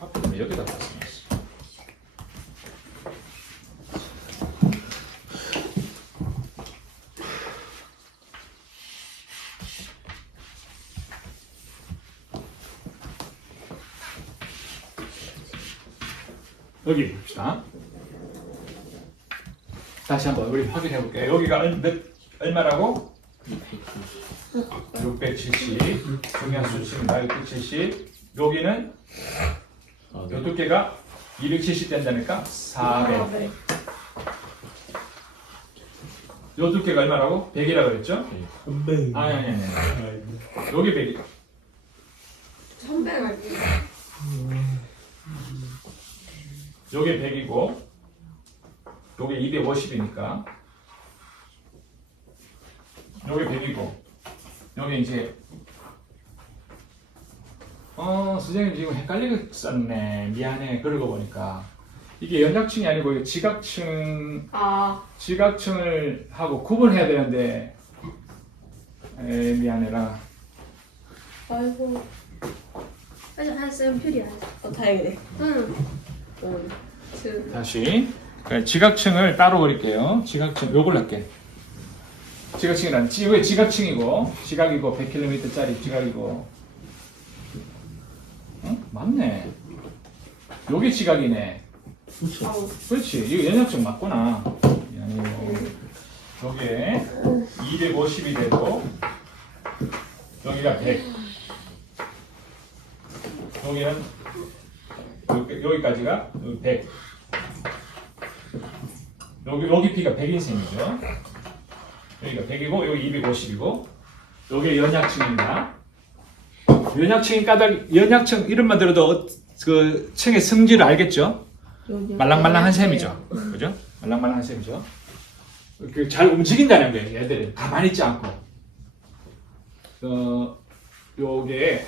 하필이면 여기다 봤습니다. 여기 봅시다. 다시 한번 우리 확인해 볼게요. 여기가 얼마라고? 670. 중요한 수치입니다. 670. 여기는 요 두께가 270 된다니까 400. 요 두께가 얼마라고? 100이라고 그랬죠? 아니. 여기 100. 300 할게요. 요게 100이고 요게 250이니까 요게 100이고 요게 이제 선생님 지금 헷갈리게 썼네. 미안해. 그러고 보니까 이게 연약층이 아니고 이게 지각층을 하고 구분해야 되는데 미안해라. 아이고. 아직 한 쌤 필이 안 돼. 다행이네. 응. 다시 지각층을 따로 그릴게요. 지각층 요걸 할게. 지각층이란 왜 지각층이고 지각이고 100km짜리 지각이고 맞네. 요게 지각이네. 그렇죠. 그렇지. 이거 연약층 맞구나. 미안해요. 요게 250이 되고 여기가 100. 여기는 여기까지가 100. 여기 피가 100인 셈이죠. 여기가 100이고 여기 250이고 여기 연약층입니다. 연약층 이름만 들어도 그 층의 성질을 알겠죠? 말랑말랑한 셈이죠. 그죠? 말랑말랑한 셈이죠. 잘 움직인다는 거예요. 얘들이 가만히 있지 않고. 요게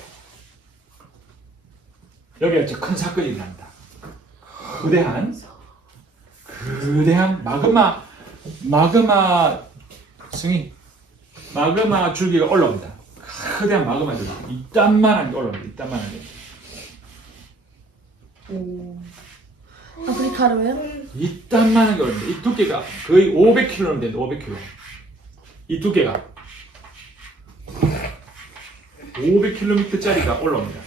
여기가 이제 큰 사건이 일어난다. 거대한 마그마 줄기가 올라온다. 거대한 마그마 줄기. 이딴만한 게 올라옵니다. 이딴만한 게. 아프리카로요? 이딴만한 게 올라옵니다. 이 두께가 거의 500kg는 된다. 500kg. 이 두께가 500km짜리가 올라옵니다.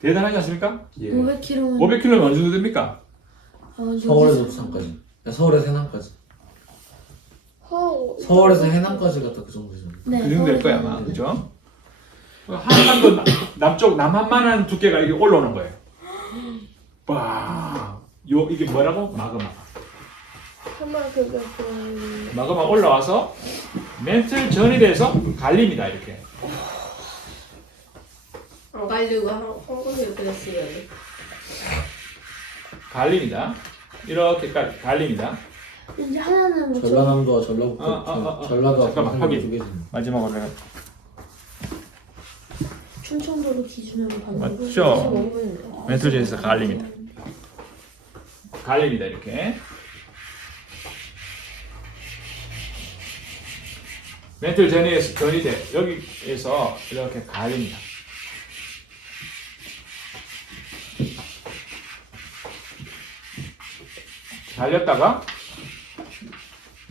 대단하지 않습니까? 500km면 500km면 어느 정도 됩니까? 서울에서 부산까지. 서울에서 해남까지. 서울에서 해남까지가 딱 그 정도 되잖아요. 네, 그 정도 될 거야 아마. 그죠? 한반도 남쪽 남한만한 두께가 이게 올라오는 거예요. 와, 이게 뭐라고? 마그마. 마그마 올라와서 멘틀 전이 돼서 갈립니다 이렇게. 안 가려고 한국에 이렇게 됐어요. 갈립니다. 이렇게까지 갈립니다. 이제 하나는 뭐 전라남도와 전라북도, 전라도와 잠깐만, 경상도 확인. 두 개잖아요. 마지막으로 내가 충청도로 기준으로 봤는데 맞죠? 멘틀 전에서 갈립니다. 갈립니다 이렇게. 멘틀 전이 돼 여기에서 이렇게 갈립니다. 달렸다가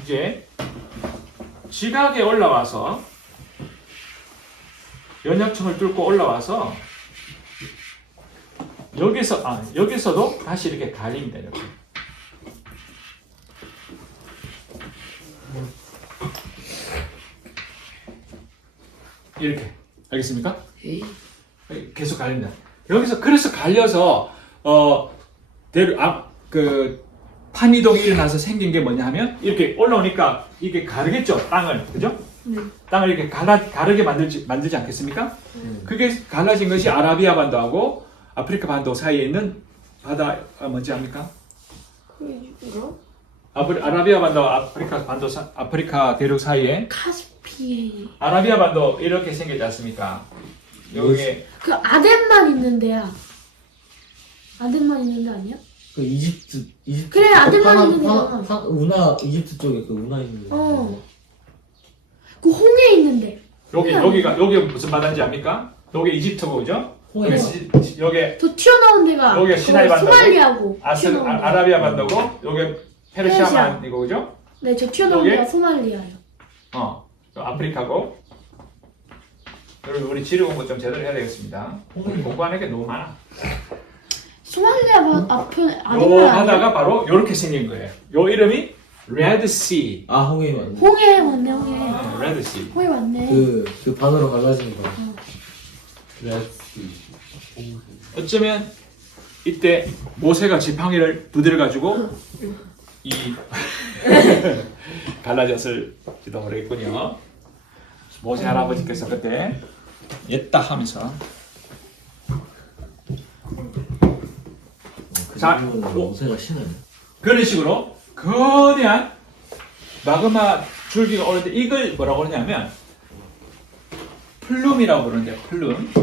이제 지각에 올라와서 연약층을 뚫고 올라와서 여기서도 다시 이렇게 갈립니다. 이렇게. 이렇게 알겠습니까? 계속 갈립니다. 여기서 그래서 갈려서 판이동이 일어나서 생긴 게 뭐냐 하면 이렇게 올라오니까 이게 가르겠죠 땅을. 그죠? 땅을 이렇게 가르게 만들지 않겠습니까? 그게 갈라진 것이 아라비아 반도하고 아프리카 반도 사이에 있는 바다 뭔지 압니까? 아라비아 반도와 아프리카 대륙 사이에 카스피 아라비아 반도 이렇게 생기지 않습니까? 여기에 그 아덴만 있는데야. 아덴만 있는데 아니야? 그 이집트 그래, 아들만 있는 게 파 운하 이집트 쪽에 그 운하 있는 거. 그 홍해 있는데. 여기 무슨 바다인지 압니까? 여기 이집트고 그죠? 홍해. 여기 저 튀어나온 데가 여기가 시나이 반도고, 소말리아고. 튀어나온 데가. 아라비아 반도고 여기 페르시아만이고 그죠? 네, 저 튀어나온 여기? 데가 소말리아요. 또 아프리카고. 여러분 우리 지리 공부 좀 제대로 해야 되겠습니다. 공부하는 게 너무 많아. 소말리아 앞에 요 아니면 바다가 바로 이렇게 생긴 거예요. 요 이름이 Red Sea. 아 홍해 맞네. 홍해 맞네, 홍해. Red Sea. 홍해 맞네. 그 반으로 갈라지는 거. 어쩌면 이때 모세가 지팡이를 가지고 이 갈라졌을지도 모르겠군요. 모세 할아버지께서 그때 옛다 하면서 자, 모세가 신어요. 그런 식으로 거대한 마그마 줄기가 오는데 이걸 뭐라고 그러냐면 플룸이라고 부르는데 플룸.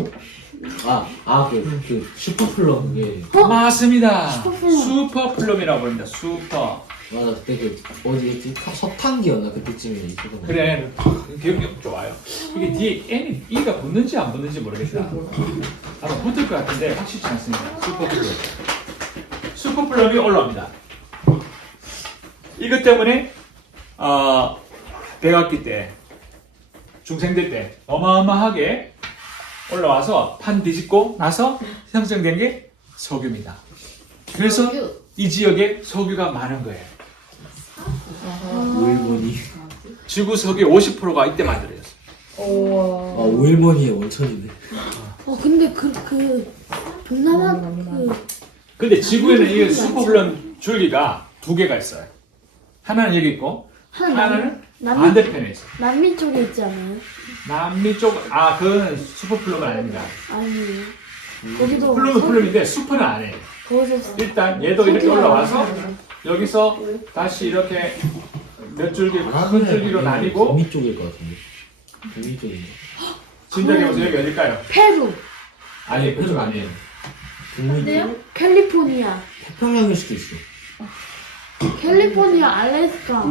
그 슈퍼플럼 그게 맞습니다. 슈퍼플룸. 슈퍼플룸이라고 부릅니다. 슈퍼. 맞아 그때 그 어디였지 석탄기였나 그때쯤에 있었던 거. 그래 기억력 좋아요. 이게 뒤에 N이 E가 붙는지 안 붙는지 모르겠다. 아마 붙을 것 같은데 확실치 않습니다. 슈퍼플룸. 슈퍼플룸이 올라옵니다. 이것 때문에 대학기 때 중생대 때 어마어마하게 올라와서 판 뒤집고 나서 형성된 게 석유입니다. 그래서 이 지역에 석유가 많은 거예요. 오일머니. 지구 석유 50%가 이때 만들어졌어요. 오일머니의 원천이네. 근데 그 동남아 근데 지구에는 이 슈퍼블런 줄기가 두 개가 있어요. 하나는 여기 있고 하나는 반대편에 있어요. 남미 쪽에 있지 않아요? 남미 쪽, 그건 슈퍼플룸은 아닙니다. 아니에요. 거기도 플룸은 플룸인데 슈퍼는 아니에요. 거기서 일단 얘도 이렇게 올라와서 여기서 다시 이렇게 몇 줄기, 큰 줄기로 나뉘고 북미 쪽일 것 같은데. 북미 쪽인가? 진작해보세요. 여기 어딜까요? 페루, 아니, 그쪽 아니에요. 북미 쪽? 캘리포니아, 태평양일 수도 있어. 캘리포니아, 알래스카,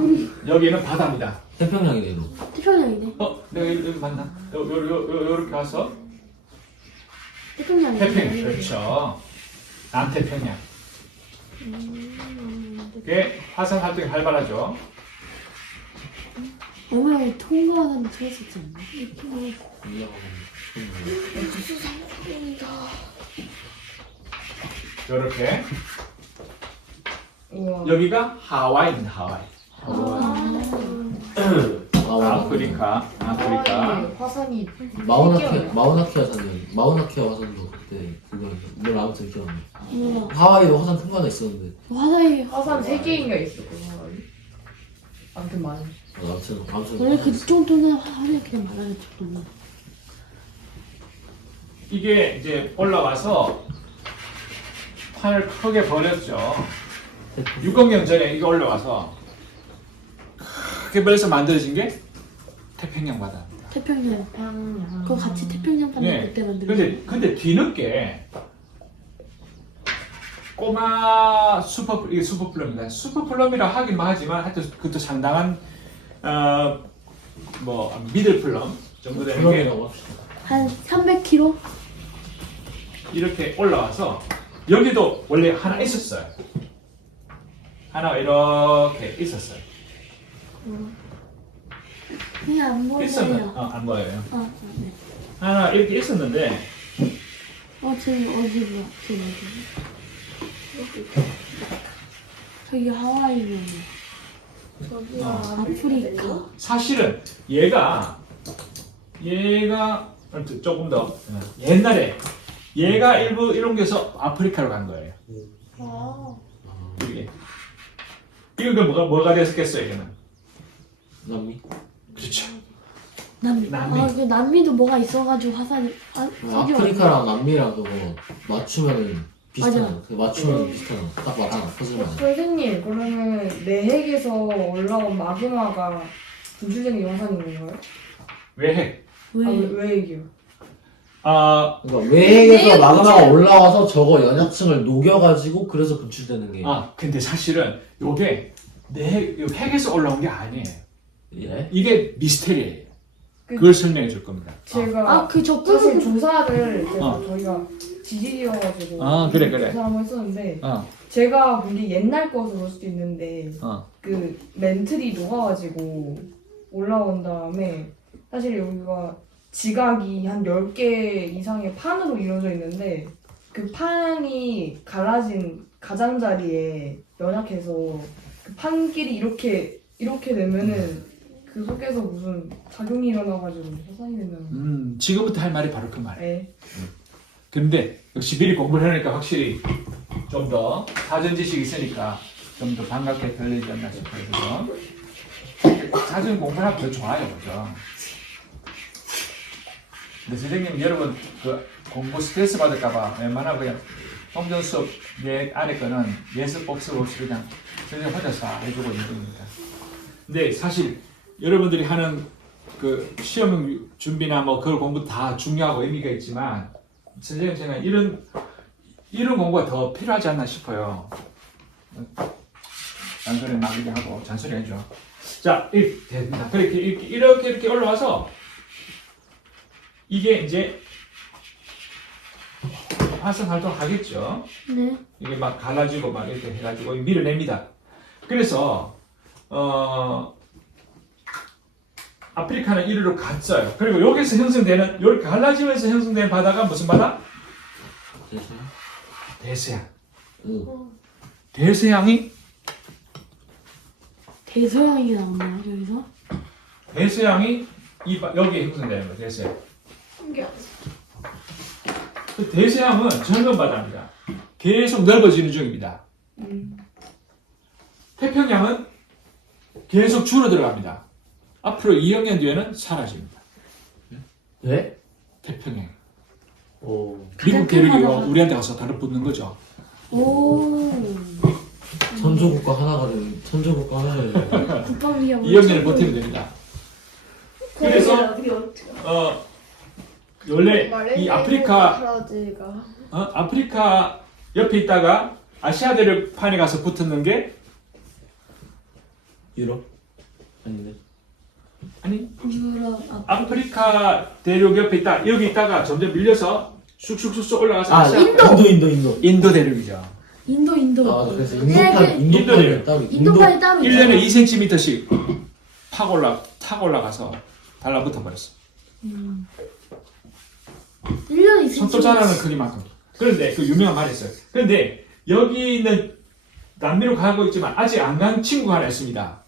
여기는 바다입니다. 태평양이네 이거. 태평양이네. 내가 여기 맞나? 요렇게 와서 태평양이네. 태평양. 그렇죠. 남태평양. 그게 화산 활동이 활발하죠. 어머니 통과하는 들었었지 않나? 요렇게. 우와. 여기가 하와이입니다. 하와이. 아프리카. 화산이 마우나케아 산은 마우나케아 화산도 그때 그거 뭘 아무튼 기억나. 하와이도 화산 큰 거 하나 있었는데. 화산 3개인가 있어. 그 화산이. 아무튼 많이. 아무튼 원래 그 정도는 하루에 그냥 말하는 정도는. 이게 이제 올라와서 판을 크게 벌였죠. 6억년 전에 이게 올라와서 크게 벌려서 만들어진 게 태평양 바다입니다. 태평양. 그거 같이 태평양 바다 네. 그때 만든. 근데 뒤늦게 꼬마 이게 슈퍼플럼입니다. 슈퍼플럼이라 하기만 하지만 하여튼 그것도 상당한 미들플럼 정도 되는 게 플럼이라고 합시다. 한 300km? 이렇게 올라와서 여기도 원래 하나 있었어요. 하나 이렇게 있었어요. 그냥 안 보여요. 안 보여요. 네. 하나 이렇게 있었는데 저기 어디야? 저기 하와이면 아프리카. 사실은 얘가 조금 더 옛날에 얘가 일부 일옮겨서 아프리카로 간 거예요. 이게 뭐가 됐겠어요, 얘는? 남미? 그렇죠. 남미. 남미. 그 남미도 뭐가 있어가지고 화산이. 아프리카랑 남미랑 그거 맞추면은 비슷하잖아. 맞아. 그 맞추면 비슷하잖아. 딱 맞아. 퍼즐만. 선생님, 그러면 내 핵에서 올라온 마그마가 분출된 게 화산인 건가요? 왜 핵? 왜? 왜 핵이요? 그러니까 외핵에서 마그마가 올라와서 저거 연약층을 녹여가지고 그래서 분출되는 게. 근데 사실은 요게 요 핵에서 올라온 게 아니에요. 예? 이게 미스테리예요. 그걸 설명해 줄 겁니다. 제가 그 사실 적군은 조사를 이제 어. 저희가 지질이어가지고 그래. 조사 한번 했었는데 어, 제가 보기 옛날 거여서 그럴 수도 있는데 어. 그 멘틀이 녹아가지고 올라온 다음에 사실 여기가 지각이 한 10개 이상의 판으로 이루어져 있는데 그 판이 갈라진 가장자리에 연약해서 그 판끼리 이렇게 되면은 그 속에서 무슨 작용이 일어나가지고 화산이 된다는 지금부터 할 말이 바로 그 말이에요. 네. 근데 역시 미리 공부를 하니까 확실히 좀 더 사전 지식이 있으니까 좀 더 반갑게 들리지 않나 싶어요. 그죠? 사전 공부를 하면 더 좋아요. 그죠? 근데 선생님 여러분 그 공부 스트레스 받을까봐 웬만하면 그냥 홍전 수업 내 안에 거는 예습 복습 없이 그냥 선생님 혼자서 다 해주고 있는 겁니다. 근데 사실 여러분들이 하는 그 시험 준비나 뭐 그걸 공부 다 중요하고 의미가 있지만 선생님 생각에 이런 공부가 더 필요하지 않나 싶어요. 잔소리 나기도 하고 잔소리 해줘. 자, 됩니다. 이렇게 올라와서 이게 이제 화산 활동 하겠죠. 네. 이게 막 갈라지고 막 이렇게 해가지고 밀어냅니다. 그래서 아프리카는 이리로 갔어요. 그리고 여기서 형성되는 여기 갈라지면서 형성된 바다가 무슨 바다? 대서양. 대서양이 대서양이 나오나요 여기서? 대서양이 여기에 형성되는 거예요. 대서양. 그 대서양은 젊은 바다입니다. 계속 넓어지는 중입니다. 태평양은 계속 줄어들어갑니다. 앞으로 2억 년 뒤에는 사라집니다. 네? 태평양. 오. 미국 대륙이 바다가. 우리한테 가서 달라붙는 거죠. 오. 선조국가 하나가 되는 선조국가 하나를. 국방비가 2억 년을 버티면 됩니다. 그래서 원래 이 아프리카 아프리카 옆에 있다가 아시아 대륙판에 가서 붙는 게 유럽? 아닌데. 아니 유럽 아프리카 대륙 옆에 있다 여기 있다가 점점 밀려서 쑥쑥쑥쑥 올라가서 아시아 인도 대륙이죠. 인도. 아 그래서 네, 인도판이 따로. 인도판이 따로 1년에 2cm씩 탁 올라가서 달라붙어 버렸어. 1년에 손톱 자라는 크기만큼. 그런데 그 유명한 말이 있어요. 그런데 여기는 남미로 가고 있지만 아직 안 간 친구가 하나 있습니다.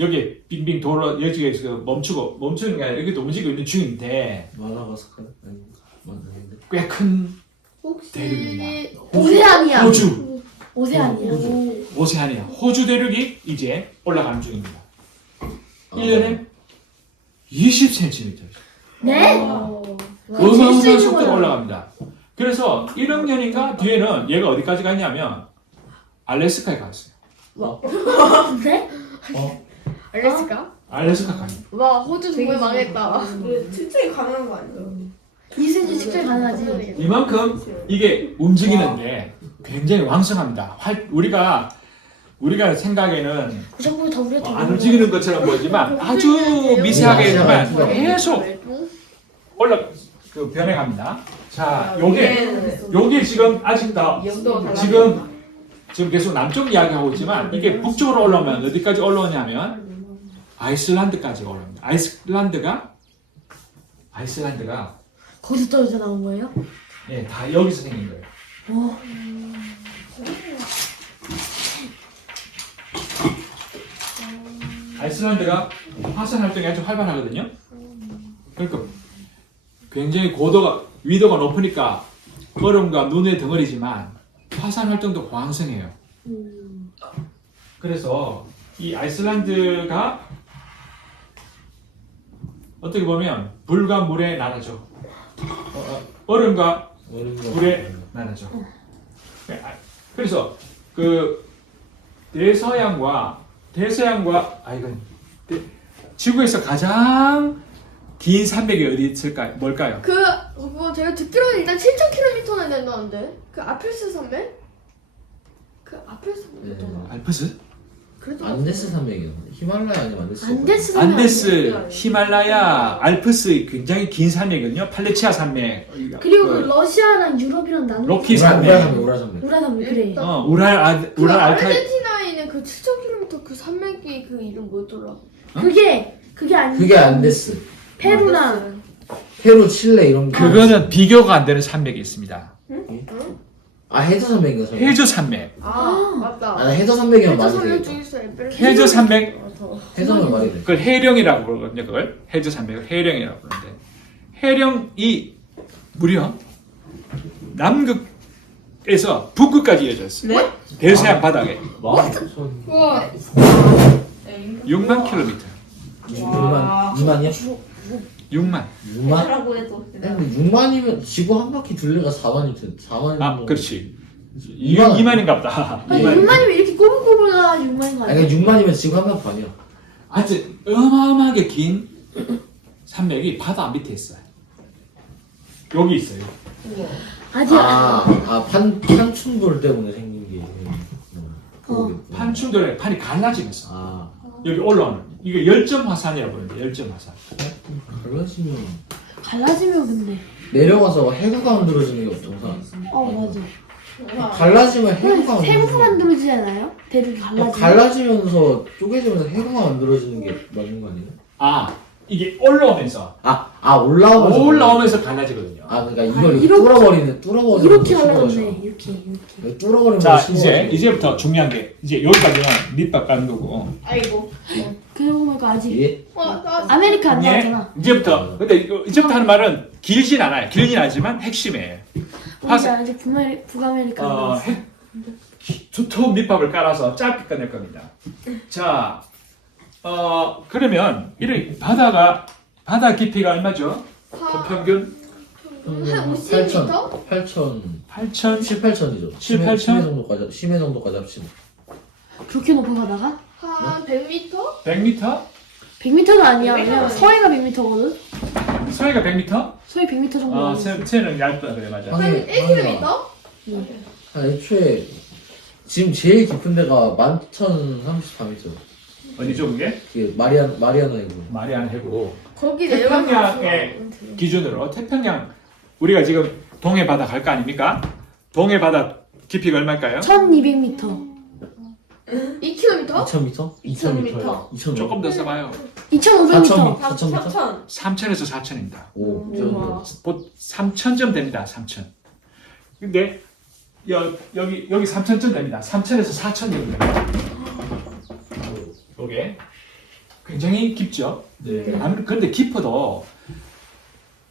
여기 빙빙 돌아 여기에서 멈추는 게 아니라 여기도 움직이고 있는 중인데 마다가스카르? 아닌데. 꽤 큰 혹시 대륙입니다. 오세아니아. 호주. 오세아니아. 오세아니아. 호주 대륙이 이제 올라가는 중입니다. 1년에 20cm. 네? 어마어마한 속도로 올라갑니다. 그래서 1억 년인가 뒤에는 얘가 어디까지 갔냐면 알래스카에 갔어요. 네? 알래스카? 알래스카 갑니다. 와 호주 정말 망했다. 측정이 가능한 거 아니에요? 2cm 측정이 가능하지. 이만큼 이게 움직이는 게 굉장히 왕성합니다. 우리가 생각에는 그 정도 더 우리가 더 안 움직이는 것처럼 보이지만 아주 미세하게만 계속 변해갑니다. 자, 요게 지금 아직 지금 계속 남쪽 이야기하고 있지만 이게 북쪽으로 올라오면 어디까지 올라오냐면 아이슬란드까지 올라옵니다. 아이슬란드가 거기서 떨어져 나온 거예요? 예, 다 여기서 생긴 거예요. 아이슬란드가 화산 활동이 아주 활발하거든요. 그러니까 굉장히 위도가 높으니까 얼음과 눈의 덩어리지만 화산 활동도 왕성해요. 그래서 이 아이슬란드가 어떻게 보면 불과 물의 나라죠. 얼음과 물의 나라죠. 그래서 그 대서양과 지구에서 가장 긴 산맥이 어디 있을까요? 뭘까요? 그거 제가 듣기로는 일단 7,000km나 된다는데 그 아펠스 산맥? 그 아펠스 산맥이었던가? 알프스? 그래도 안데스 산맥이요. 히말라야 아니면 안데스? 안데스 산맥 안데스, 히말라야, 알프스 굉장히 긴 산맥이거든요. 팔레치아 산맥. 그리고 그 러시아랑 유럽이랑 나눠 로키 우라 산맥. 산맥, 우라 산맥. 우라 산맥 그래. 우랄 알타이. 아르헨티나에 있는 그 7,000km 그 산맥이 그 이름 뭐였더라? 어? 그게 아니. 그게 안데스. 페루랑 페루, 칠레 이런 게. 그거는 비교가 안 되는 산맥이 있습니다. 아 해저 산맥인가? 산맥? 해저 산맥. 아 맞다. 아 해저 산맥이면 해저 말이 산맥 되겠다. 중에서 에베레스트. 해저 산맥. 해저면 말이 돼. 그걸 해령이라고 그러거든요. 그걸 해저 산맥을 해령이라고 그러는데 해령이 무려 남극에서 북극까지 이어져 있어요. 네? 대서양 바닥에 우와. 6만 킬로미터. 2만이요? 6만. 6만? 라고 해도. 근데 6만이면 지구 한 바퀴 둘레가 4만이 돼. 4만이면. 아, 그렇지. 2만. 2만인가 보다. 아니 2만. 6만이면 이렇게 꼬불꼬불가 6만인 거 아니 아니야? 그러니까 6만이면 지구 한 바퀴 반이야. 아주 어마어마하게 긴 산맥이 바다 밑에 있어요. 여기 있어요. 아직 판충돌 때문에 생긴 게. 그거겠구나. 판충돌에 판이 갈라지면서 아, 여기 올라오는 이게 열점 화산이라고 부르는데 열점 화산. 갈라지면 갈라지면 근데 내려가서 해구가 만들어지는 게 정상. 맞아. 갈라지면 해구가 세부가 만들어지는 만들어지지 않아요? 대륙이 갈라지면. 갈라지면서 쪼개지면서 해구가 만들어지는 게 맞는 거 아니에요? 아 이게 올라오면서 올라오면서 갈라지거든요. 아 그러니까 이걸 이렇게- 뚫어버리는 이렇게 거 갈라졌네. 이렇게. 뚫어버리면 자 거 이제부터 중요한 게 이제 여기까지는 밑밥 가는 거고. 아이고. 그러고 보니까 아직 예? 아메리카 안 예, 나왔잖아. 근데 이제부터 하는 말은 길진 않아요. 길진 않지만 핵심이에요. 우리 아직 북아메리카 안 나왔어. 두터운 밑밥을 깔아서 짧게 끝낼 겁니다. 자, 그러면 이런 바다 깊이가 얼마죠? 평균 한 50m? 8천 8천 7, 8천이죠. 7, 8천? 심해 정도까지 합치면 그렇게 높은 바다가? 한 100m? 100m? 100m도 아니야. 100m 왜냐면 아니야. 서해가 100m거든. 서해가 100m? 서해 100m 정도. 아, 새는 얇다 그래 맞아. 한 1km? 애초에 지금 제일 깊은 데가 11,034m. 어디죠 그게? 그게 마리아나 이거. 마리안 해구. 거기 태평양의 기준으로 태평양 우리가 지금 동해 바다 갈 거 아닙니까? 동해 바다 깊이가 얼마일까요? 1200m. 2km? 2,000m? 2,000m. 2,000m. 조금 더 써봐요. 2500m. 4,000m? 3,000. 3천에서 4천입니다. 오, 우와. 3천점 됩니다. 3천. 근데 여기 3천점 됩니다. 3천에서 4천 정도 됩니다. 요게 굉장히 깊죠. 네. 그런데 깊어도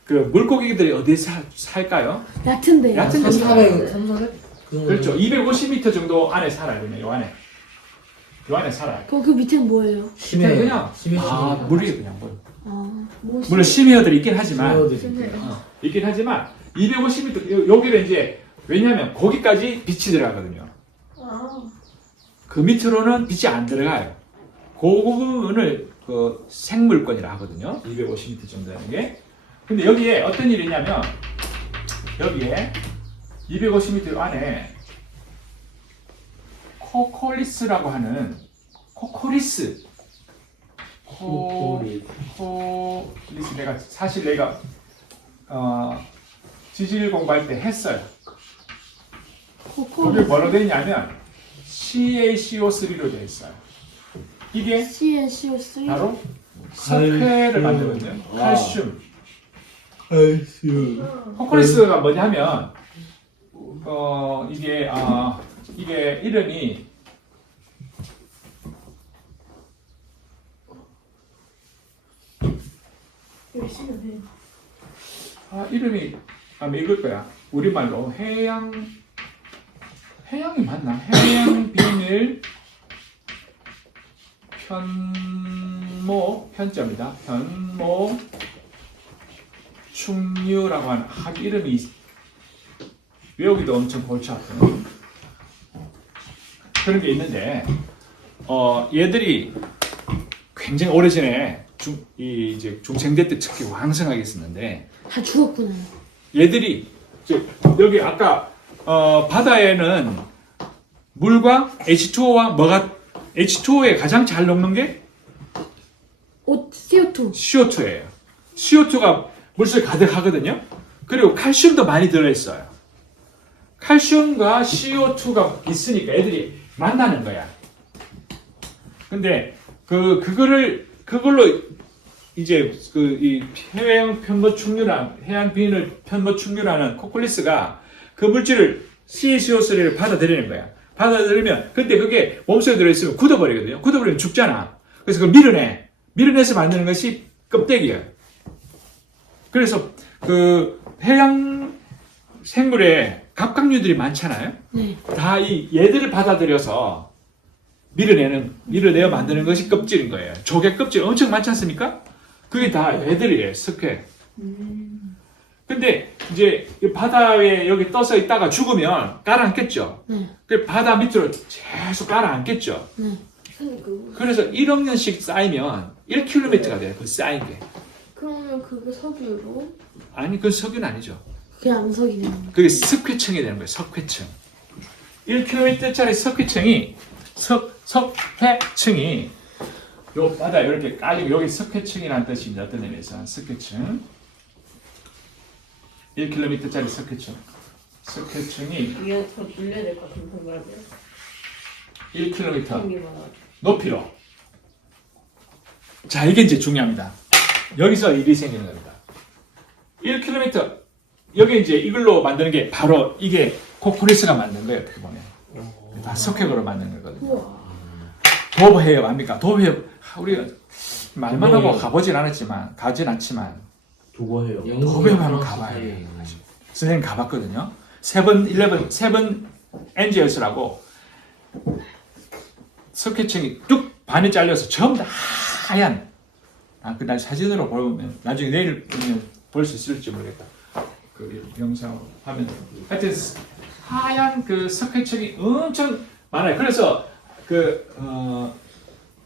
그 물고기들이 어디에 살까요? 얕은데. 얕은 데 살아요. 3,400? 그렇죠. 250m 정도 안에 살아요. 그냥 요 안에. 요 안에 살아요. 그 밑에는 뭐예요? 심해. 그냥 심해. 물이 그냥 물. 뭐 물론 심해어들이 있긴 하지만 심해어들이. 있긴 하지만 250m 여기는 이제 왜냐하면 거기까지 빛이 들어가거든요. 그 밑으로는 빛이 안 들어가요. 그 부분을 그 생물권이라 하거든요. 250m 정도 되는 게. 근데 여기에 어떤 일이 있냐면 여기에 250m 안에 코코리스라고 하는 코코리스 내가 지질 공부할 때 했어요. 거기 뭐로 되어 있냐면 CaCO3로 되어 있어요. 이게 CaCO3. 바로 석회를 만들거든요. 칼슘. 코코리스가 뭐냐면 이게 이름이 이름이 아마 읽을 거야. 우리말로 해양이 맞나? 해양 비밀 편자입니다. 편모 충류라고 하는 이름이 외우기도 엄청 골치 아파요. 그런 게 있는데 얘들이 굉장히 오래전에 이제 중생대 때 특히 왕성하게 있었는데 다 죽었구나. 얘들이 여기 아까 바다에는 물과 H2O와 H2O에 가장 잘 녹는 게 CO2. CO2예요. CO2가 물속에 가득하거든요. 그리고 칼슘도 많이 들어있어요. 칼슘과 CO2가 있으니까 애들이 만나는 거야. 근데 그걸로 이제 이 해양 편모 충류라는 코콜리스가 그 물질을 CaCO3를 받아들이는 거야. 받아들이면 근데 그게 몸속에 들어있으면 굳어버리거든요. 굳어버리면 죽잖아. 그래서 그걸 밀어내서 만드는 것이 껍데기예요. 그래서 그 해양 생물에 갑각류들이 많잖아요. 네. 다 얘들을 받아들여서 밀어내어 만드는 것이 껍질인 거예요. 조개 껍질 엄청 많지 않습니까? 그게 다 애들이에요, 석회. 근데 이제 이 바다에 여기 떠서 있다가 죽으면 깔아앉겠죠. 네. 그 바다 밑으로 계속 깔아앉겠죠. 네. 그래서 1억 년씩 쌓이면 1km가 돼요, 그 쌓인 게. 그러면 그게 석유로? 아니, 그건 석유는 아니죠. 그게 암석이네요. 그게 석회층이 되는 거예요, 석회층. 1km짜리 석회층이, 석회층이, 요 바다에 이렇게 깔리고, 여기 석회층이라는 뜻입니다. 어떤 의미에서. 석회층. 1km짜리 석회층. 석회층이 이게 더 돌려야 될 것 같은 생각이에요. 1km 높이로. 자, 이게 이제 중요합니다. 여기서 일이 생기는 겁니다. 1km, 여기 이제 이걸로 만드는 게 바로 이게 코콜리스가 만든 거예요, 어떻게 보면. 다 석회로 만든 거거든요. 도브해협 압니까? 도브해협, 우리가 말만 하고 가진 않지만, 도거해요. 도브해협 한번 가봐야 돼요. 선생님 가봤거든요. 세븐 엔젤스라고 석회층이 뚝 반에 잘려서 전부 다 하얀, 그날 사진으로 보면 나중에 내일 보면 볼 수 있을지 모르겠다. 그 영상 화면. 하여튼 하얀 그 석회층이 엄청 많아요. 그래서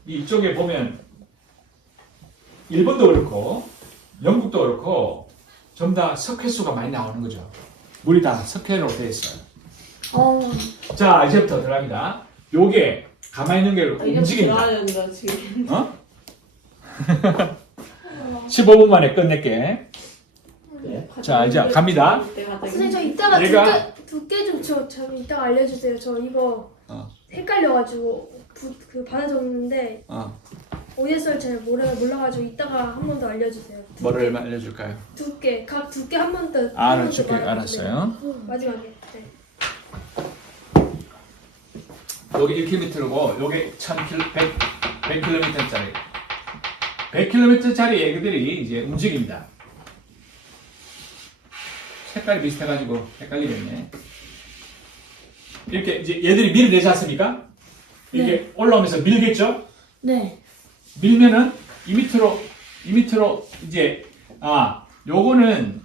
이쪽에 보면 일본도 그렇고 영국도 그렇고 전부 다 석회수가 많이 나오는 거죠. 물이 다 석회로 되어 있어요. 자, 이제부터 들어갑니다. 요게 가만히 있는 게 움직입니다. 된다, 지금. 어? 15분 만에 끝낼게. 네. 자, 이제 갑니다. 선생님 저 이따가 얘가- 두께 좀 저 이따가 알려주세요. 저 이거 헷갈려가지고 그 받아 적는데 OSR 잘 몰라가지고 이따가 한 번 더 알려주세요. 뭐를 알려줄까요? 각 두께 한 번 더. 알아줄게, 알았어요. 마지막에. 네. 여기 1km고, 여기 100km짜리. 100km짜리 애기들이 이제 움직입니다. 색깔이 비슷해가지고 헷갈리겠네. 이렇게 이제 얘들이 밀어내지 않습니까? 이게 네. 올라오면서 밀겠죠? 네. 밀면은 이 밑으로 이제 요거는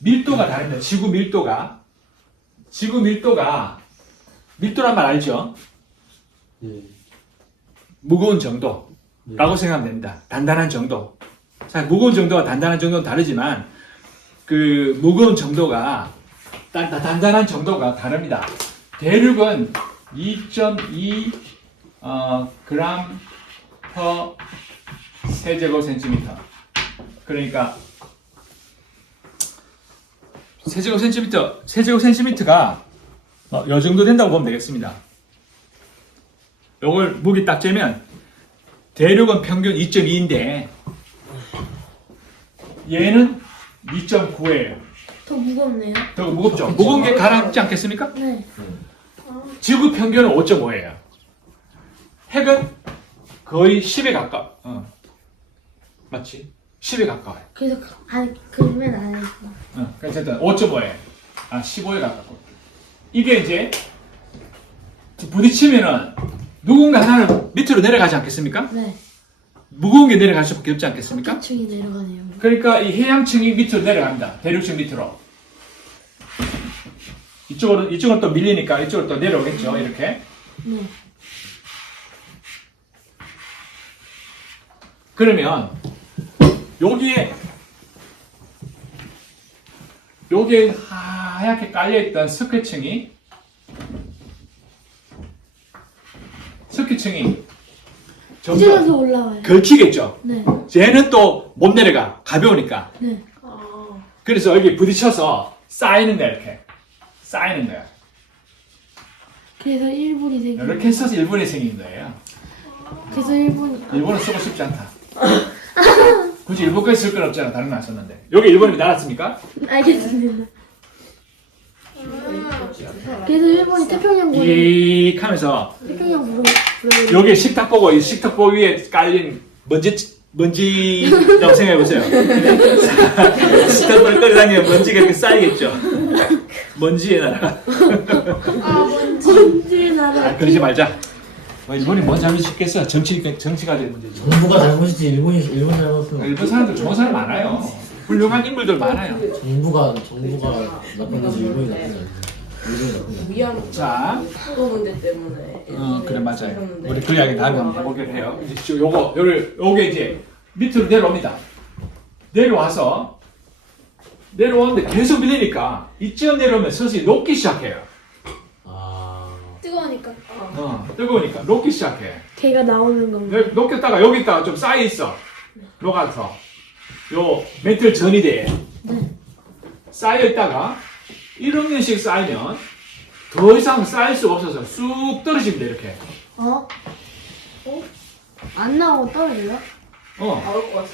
밀도가 다릅니다. 지구 밀도란 말 알죠? 네. 무거운 정도라고 생각하면 됩니다. 단단한 정도. 자, 무거운 정도와 단단한 정도는 다르지만 그 무거운 정도가 단단한 정도가 다릅니다. 대륙은 2.2 그램 per 세제곱센티미터. 그러니까 세제곱센티미터가 요 정도 된다고 보면 되겠습니다. 요걸 무게 딱 재면 대륙은 평균 2.2인데 얘는 2.9예요. 더 무겁네요. 더 무겁죠? 무거운 게 가라앉지 않겠습니까? 네. 지구 평균은 5.5예요. 핵은 거의 10에 맞지? 10에 가까워요. 그래서 그러면 안 해요. 그래서 일단 5.5에 15에 가깝고. 이게 이제 부딪히면은 누군가 하나는 밑으로 내려가지 않겠습니까? 네. 무거운 게 내려갈 수밖에 없지 않겠습니까? 석회층이 내려가네요. 그러니까 이 해양층이 밑으로 내려갑니다. 대륙층 밑으로. 이쪽으로 또 밀리니까 이쪽으로 또 내려오겠죠. 이렇게. 네. 그러면 여기에 하얗게 깔려있던 스키층이 점점 이제서 올라와요. 걸치겠죠. 네. 얘는 또 못 내려가. 가벼우니까. 네. 그래서 여기 부딪혀서 쌓이는 거야, 이렇게. 쌓이는 거야. 그래서 1분이 생긴 이렇게 써서 일본이 생긴 거예요. 그래서 1분이 일본은 쓰고 싶지 않다. 굳이 일본까지 쓸 건 없잖아. 다른 나라 썼는데. 여기 일본이 나왔습니까? 알겠습니다. 그래서 일본이 태평양 보는 익 하면서 태평양 부르는 여기 식탁보고 이 식탁보 위에 깔린 먼지라고 생각해 보세요. 식탁보를 끌어당기면 먼지가 이렇게 쌓이겠죠. 먼지의 나라. 먼지 나라. 아, 그러지 말자. 뭐 일본이 뭔 잘못이 있겠어. 정치가 될 문제지. 정부가 잘못이지 일본 잘못은 일본 사람들 좋은 사람 많아요. 훌륭한 인물들 많아요. 정부가 나쁜 거지 일본이 나쁜 거 아니야. 일본이 나쁜 거 아니야. 위안 자, 수도 문제 때문에. 그래 맞아요. 우리 그 이야기 다음에 한번 해보기로 해요. 이제 요게 이제 밑으로 내려옵니다. 내려와서 내려오는데 계속 밀리니까 이쯤 내려오면 서서히 녹기 시작해요. 뜨거우니까. 뜨거우니까 녹기 시작해. 걔가 나오는 건가? 녹였다가 여기다가 좀 쌓여 있어. 녹아서 요 메틀 전이 돼. 쌓여 있다가 1억년씩 쌓이면 더 이상 쌓일 수가 없어서 쑥 떨어집니다 이렇게. 안 나오고 떨어져요? 나올 것 같아.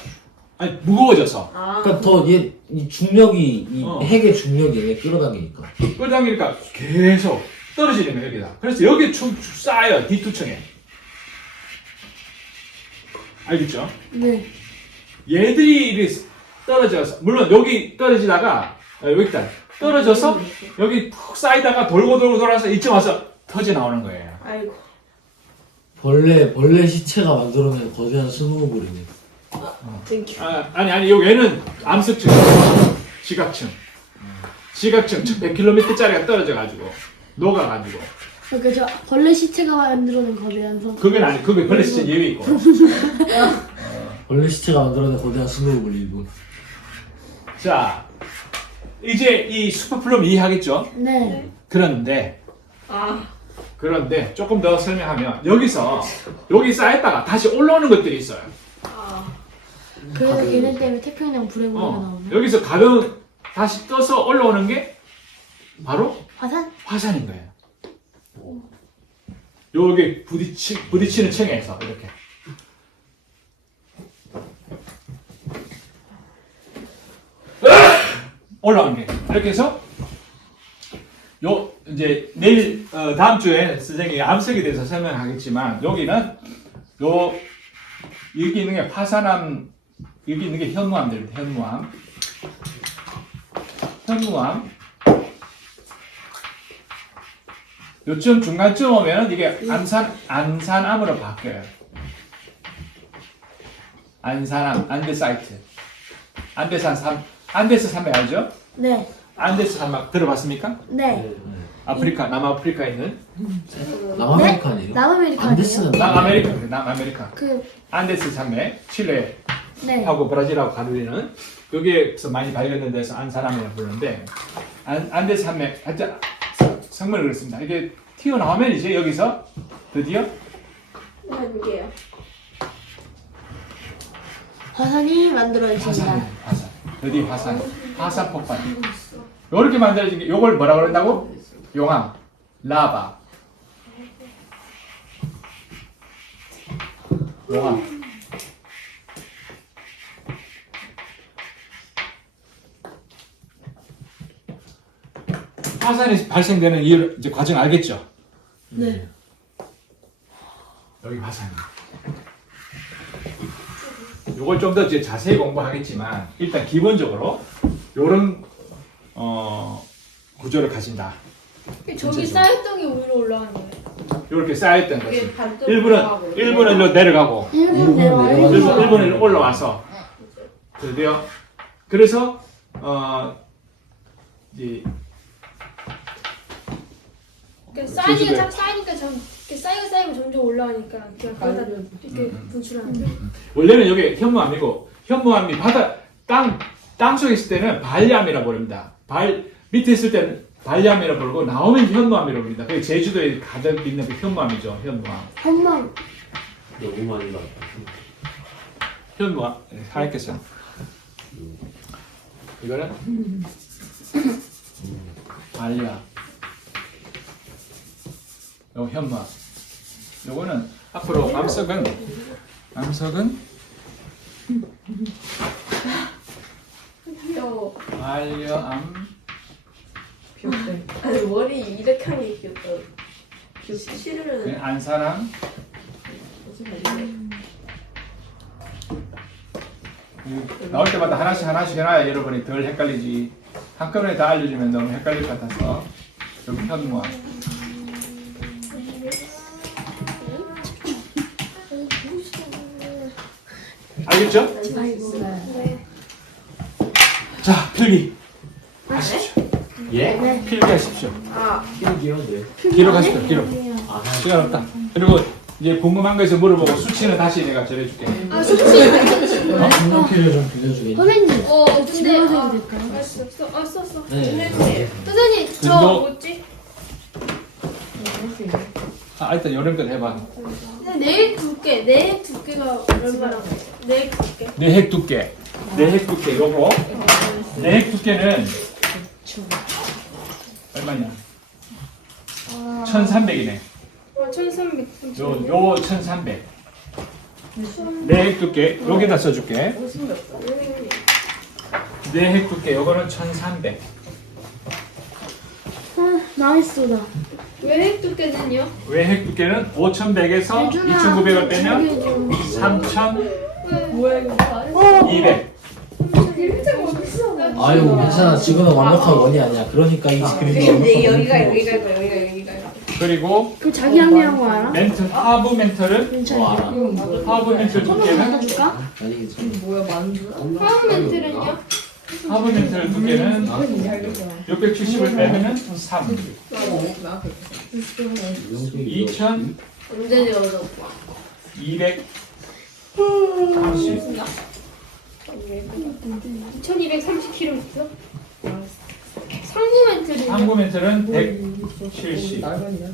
아니 무거워져서 그러니까 더 이 중력이 이 어. 핵의 중력이 얘 끌어당기니까. 끌어당기니까 계속 떨어지는 거예요 여기다. 그래서 여기 축 쌓여요 뒤투층에. 알겠죠? 네. 얘들이 이렇게 떨어져서 물론 여기 떨어지다가 여기다 떨어져서 여기 푹 쌓이다가 돌고 돌아서 이쯤 와서 터져 나오는 거예요. 아이고. 벌레 시체가 만들어낸 거대한 스노우볼이네. 땡큐. 아니 얘는 암석층, 지각층 100km짜리가 떨어져가지고 녹아가지고 그러니까 저 벌레 시체가 만들어낸 거대한 성. 그게 벌레 시체 예외 있고. 벌레 시체가 만들어낸 거대한 스노우볼 일본. 자 이제 이 슈퍼플럼 이해하겠죠? 네. 그런데 조금 더 설명하면 여기 쌓였다가 다시 올라오는 것들이 있어요. 그래서 얘네 때문에 태평양 불의 무리가 나오네. 여기서 가벼운 다시 떠서 올라오는 게 바로 화산? 화산인 거예요. 여기 부딪히는 층에서 이렇게. 올라오는 게 이렇게 해서 이제 내일 다음 주에 선생님이 암석에 대해서 설명하겠지만 여기는 여기 있는 게 화산암, 여기 있는 게 현무암들입니다. 현무암. 요쯤 중간쯤 오면 이게 안산암으로 바뀌어요. 안산암, 안데사이트. 안데스 산맥 알죠? 네. 안데스 산맥 들어봤습니까? 네. 남아프리카에 있는 남아메리카 아니에요? 남아메리카 안데스는 남아메리카. 그 안데스 산맥, 칠레하고 네. 브라질하고 가르리는 여기에서 많이 발견된 데서 안산암이라고 부르는데 안데스 산맥, 하여튼 성문을 그렸습니다. 이게 튀어나오면 이제 여기서 드디어 해볼게요. 화산이 만들어집니다. 드디어 화산 폭발. 이렇게 만들어진 게 이걸 뭐라 그런다고? 용암, 라바. 용암. 화산이 발생되는 이제 과정 알겠죠? 네. 여기 화산이. 요걸 좀 더 자세히 공부하겠지만 일단 기본적으로 요런 구조를 가진다. 저기 쌓였던 게 위로 올라가는 거예요. 이렇게 쌓였던 것이 이게 반대로 일부는 올라가고 일로 내려가고 일본 내려와요. 일본은 올라와서 드디어 그래서 이제 쌓이니까 참 이렇게 쌓이면 점점 올라가니까 그냥 거기다 이렇게 분출하는 거. 원래는 여기 현무암이고 현무암이 땅 속에 있을 때는 발암이라고 부릅니다. 밑에 있을 때는 발암이라고 부르고 나오면 현무암이라고 부릅니다. 그게 제주도에 가득 있는 그 현무암이죠. 현무암. 한번 너무 많이 나왔다. 현무암. 하얗겠어요. 이거는 발암. 요 현무암. 요거는 앞으로 암석은 발암. 귀엽대. 아니 머리 이렇게 하는 게 귀엽다. 싫으면 네, 안사랑. 나올 때마다 하나씩 해놔야 여러분이 덜 헷갈리지. 한꺼번에 다 알려주면 너무 헷갈릴 것 같아서 여기 현무암. 알겠죠? 자, 필기 하십시오. 예? 필기하십시오. 필기요? 네. 기록하십시오. 기록. 아, 시간 없다. 그리고 이제 궁금한 거에서 물어보고 수치는 다시 내가 전해줄게. 아 수치 분명필을 좀 빌려주겠네. 선생님 근데 질문해도 될까요? 썼어. 네. 선생님 저 근도- 뭐지? 일단 여름껏 해봐. 내 두께가 얼마나? 내 두께. 내핵 두께. 내핵 두께 요거. 내핵 두께는 얼마냐? 1300이네. 1300. 요 1300. 내핵 두께 여기다 써줄게. 내핵 두께 요거는 1300. 망했어 나. 외핵 두께는요? 외핵 두께는 5100에서 2900을 빼면 3200. 아유, 괜찮아. 지금은 완벽한 원이 아니야. 그러니까 이 그림이 근데 완벽한 여기가 원이고. 있고 여기가 있고. 그리고 그 자기 항의한 거 알아? 하부 멘털은 괜찮아. 하부 멘털 두께는 줄까? 아니, 괜찮아. 뭐야 만두야? 화음 멘트는요? 하부 멘털 두께는 670을 빼면은 3. 2230. 언제 되어서 2230km. 상부 멘트는요? 상부 멘털은 170. 날건이야.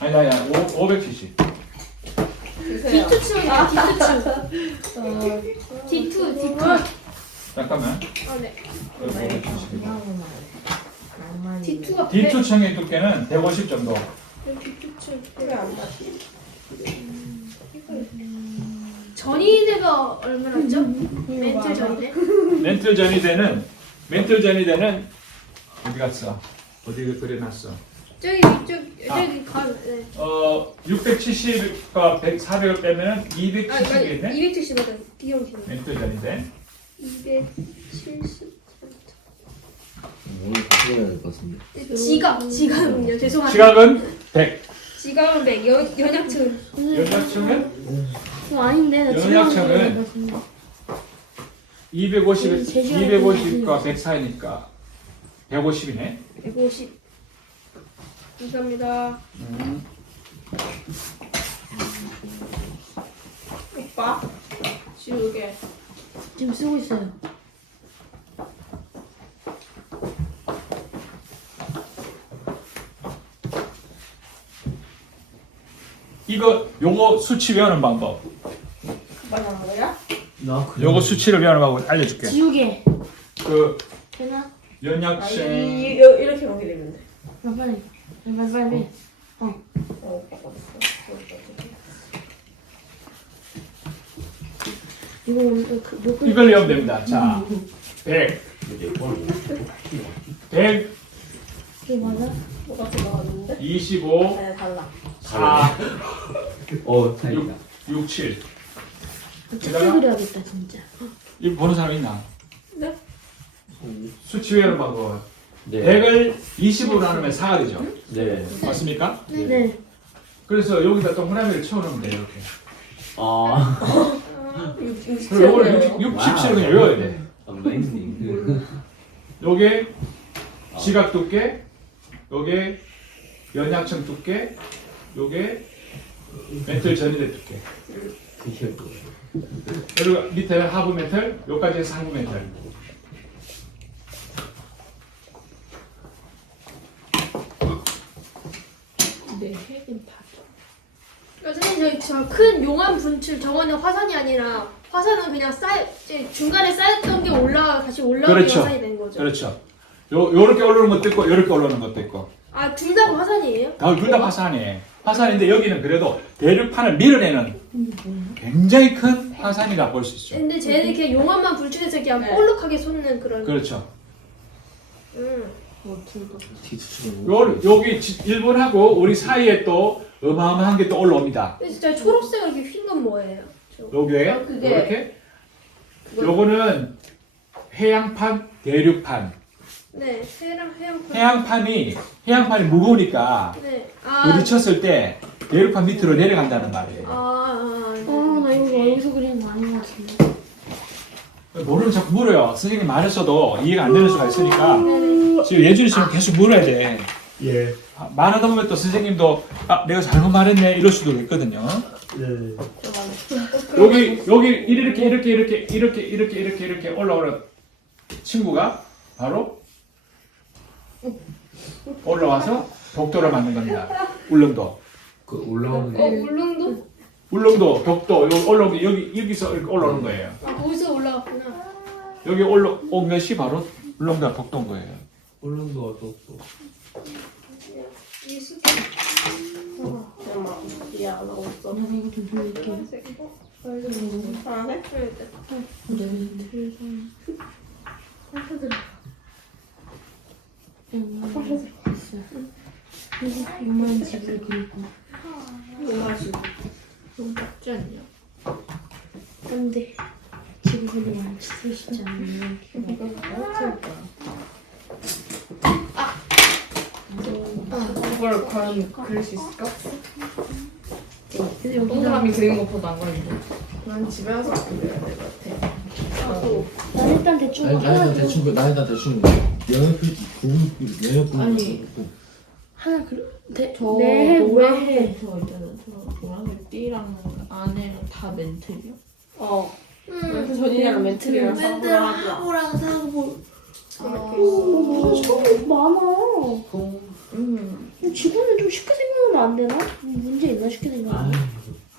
아니야, 570. D2층. D2. 잠깐만. 네. 570. D2가 D2층의 두께는 150 정도. D2층. 전이대가 얼마나죠? 멘트 전이대? 멘틀 전이대는 어디 갔어? 어디 그려놨어? 저기 가면 네. 670과 400을 빼면 270이겠네? 270보다 비용이네. 멘틀 전이대. 270. 오늘 다시 해야 될 것 같은데. 지갑은요? 죄송합니다. 지각은 100. 지갑은 100. 연약층은 연약층은 아닌데 나 연약층은 250과 100 사이니까 150이네. 150. 감사합니다. 오빠 지우개. 지금 쓰고 있어요. 요거 수치 외우는 방법. 말하는 거야? 나 그림. 요거 수치를 외우는 방법 알려줄게. 지우개. 그 되나? 연약층 이렇게 먹게 되면 돼. 빨리. 이거 오늘 몇 분? 이걸 외우면 됩니다. 자, 100. 100, 이게 맞아? 뭐가 더 나왔는데? 25, 네, 달라. 4, 다행이다. 6, 7. 어떻게 그려야겠다 진짜. 이거 보는 사람 있나? 네? 수치 외우는 방법. 네. 100을 20으로 나누면 4가 되죠. 네. 맞습니까? 네. 그래서 여기다 동그라미를 쳐놓으면 돼요. 이렇게. 아. 그리고 요걸 6, 17을 그냥 외워야 돼. Amazing. 요게 지각 두께, 요게 연약층 두께, 요게 멘틀 전이대 두께. 그게 뭐예요? 그리고 밑에는 하부 멘틀, 요까지 해서 상부 멘틀. 내 핵은 다. 선생님 저 큰 용암 분출 저거는 화산이 아니라 화산은 그냥 이제 중간에 쌓였던 게 다시 올라오는 그렇죠. 화산이 된 거죠. 그렇죠. 요렇게 올라오는 것도 있고, 요렇게 올라오는 것도 있고. 아 둘 다 화산이에요? 둘 다 화산이에요. 화산인데 여기는 그래도 대륙판을 밀어내는 굉장히 큰 화산이라 볼 수 있죠. 근데 쟤는 이렇게 용암만 분출해서 그냥 볼록하게 솟는 그런. 그렇죠. 뒤투치는 여기 일본하고 우리 사이에 또 어마어마한 게 또 올라옵니다. 근데 진짜 초록색 이렇게 휜 건 뭐예요? 요게 아, 그게- 이렇게 요거는 해양판, 대륙판. 네, 해양판. 해양판이 무거우니까 네. 부딪혔을 때 대륙판 밑으로 내려간다는 말이에요. 나 이거 여기서 그리는 거 아닌 것 같은데. 모르면 자꾸 물어요. 선생님 말했어도 이해가 안 되는 수가 있으니까 네네. 지금 예준이 지금 계속 물어야 돼. 예. 말하다 보면 또 선생님도 내가 잘못 말했네 이럴 수도 있거든요. 예. 여기 이렇게 올라오는 친구가 바로 올라와서 벽돌을 만든 겁니다. 울릉도. 그 올라오는 울릉도? 울릉도 벽도 여기서 이렇게 올라오는 거예요. 아, 거기서 올라갔구나. 여기 올라온 것이 바로 울릉도 벽도인 거예요. 올라오는 또 이 숲. 잠깐만. 이해 안 하고 있어. 나 이거 좀 보여줄게. 파란색? 내 멘틀 선. 이만 집을 그리고. 너무 작지 않냐? 안 돼. 집을 그리면 안 쓰시지 않으면 그걸 과연 그릴 수 있을까? 근데 어떤 사람이 그리는 것보다 안 걸리고. 난 집에 와서 그려야 될 것 같아. 난 일단 대충 나는 대충 영역 표지 영역 아니. 하나 저 내 노란색 저 있잖아. 저 노란색 띠랑 안에는 다 멘틀이야. 멘트 전이랑 멘트리랑 멘틀 하고 하고랑 사고. 이렇게 많아. 지구는 좀 쉽게 생각하면 안 되나? 문제 있나 쉽게 생각하면?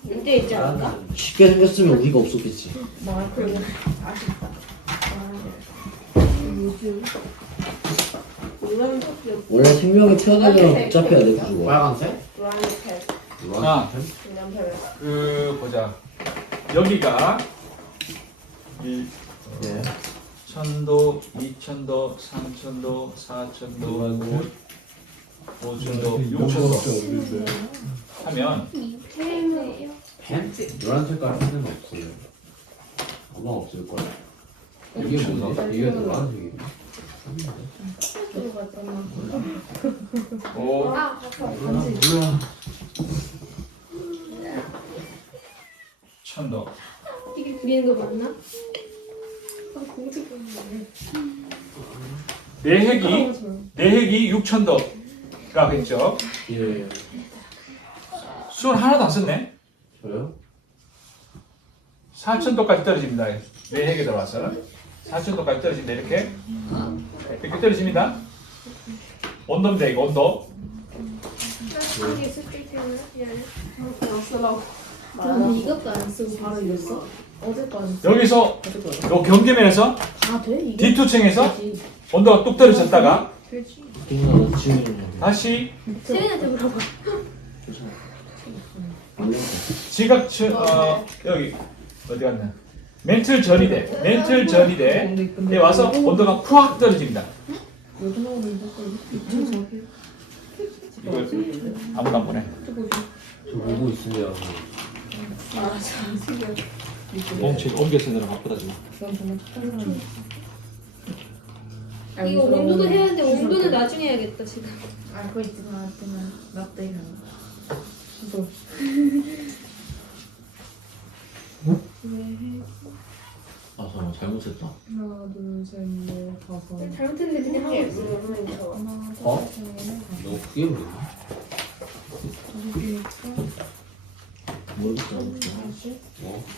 문제 있지 않을까? 쉽게 생겼으면 우리가 없었겠지. 그리고 아쉽다. 요즘 원래 생명이 태어나면 복잡해야 돼 구조가. 빨간색? 노란색 아, 그냥 별. 보자. 여기가 예. 1000도, 2000도, 3000도, 4000도, 5000도, 6000도 하면 펜? 노란 색깔 펜은 없어요. 아마 없을걸? 이게 뭐지? 이게 노란색이네. 오, 뭐야? 1000도. 이게 그리는 거 맞나? 내핵이 6000도가 있죠. 예. 수은 하나도 안 썼네. 저요? 4000도까지 떨어집니다. 내핵에 들어와서 4000도까지 떨어집니다. 이렇게 떨어집니다. 온도입니다. 이거 온도. 이게 습기 때문에 미안해. 그냥 쓰라고. 그럼 이것도 안 쓰고 바로 이거 써? 어제까지 여기서 요 경계면에서 다 돼? 이게? D2층에서 온도가 뚝 떨어졌다가 그냥 지금 다시 세린한테 물어봐. 지각층 여기 어디 갔나? 멘틀 전이 돼 와서 온도가 푸악 떨어집니다. 이거 아무도 안 보네. 저 보고 있으면 옮겨 쓰느라 바쁘다 지금. 이거 온도도 해야 하는데 온도는 나중에 해야겠다 지금. 알고 있지만 나도 이거. 아 잠깐 잘못했다. 하나, 둘, 셋, 넷, 다섯. 잘못했는데 그냥 하고 있어. 어? 너 그게 뭐야? 모르겠다.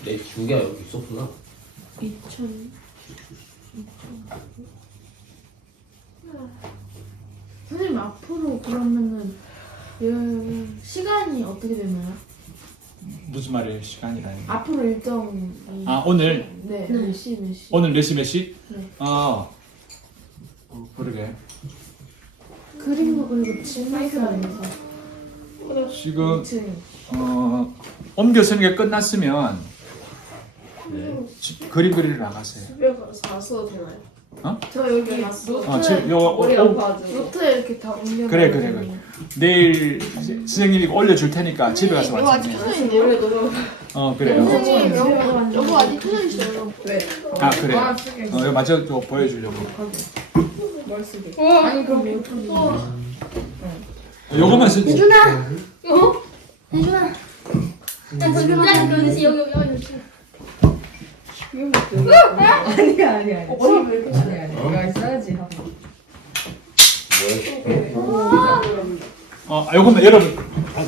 내 기억이 여기 있었구나. 2000. 선생님 앞으로 그러면은 시간이 어떻게 되나요? 무슨 말이에요? 시간이라는 게. 앞으로 일정이 아 오늘 네, 몇 시? 오늘 몇 시 몇 시? 네. 그러게. 그림도 그리고 집에서 안에서 지금 2층. 옮겨 쓰는 게 끝났으면 네. 그림 그리러 나가세요. 집에 가서 되나요? 저 여기 지금 요거 머리 아파가지고. 노트에 이렇게 다 옮겨. 그래. 내일 선생님이 올려줄 테니까 집에 가서 이거 아직 완성해. 켜져 있네요. 원래 너무. 그래요. 선생님 여기 아직 켜져 있어요. 왜? 아 그래. 뭘 쓰게? 이거 마저 또 보여주려고. 뭘 쓰게? 아니 그럼 요거만 쓰지. 혜준아. 혜준아. 난 잠깐만 여기 여기. 아니야. 왜 이렇게 아니야. 이거 써야지 하고. 요거만 여러분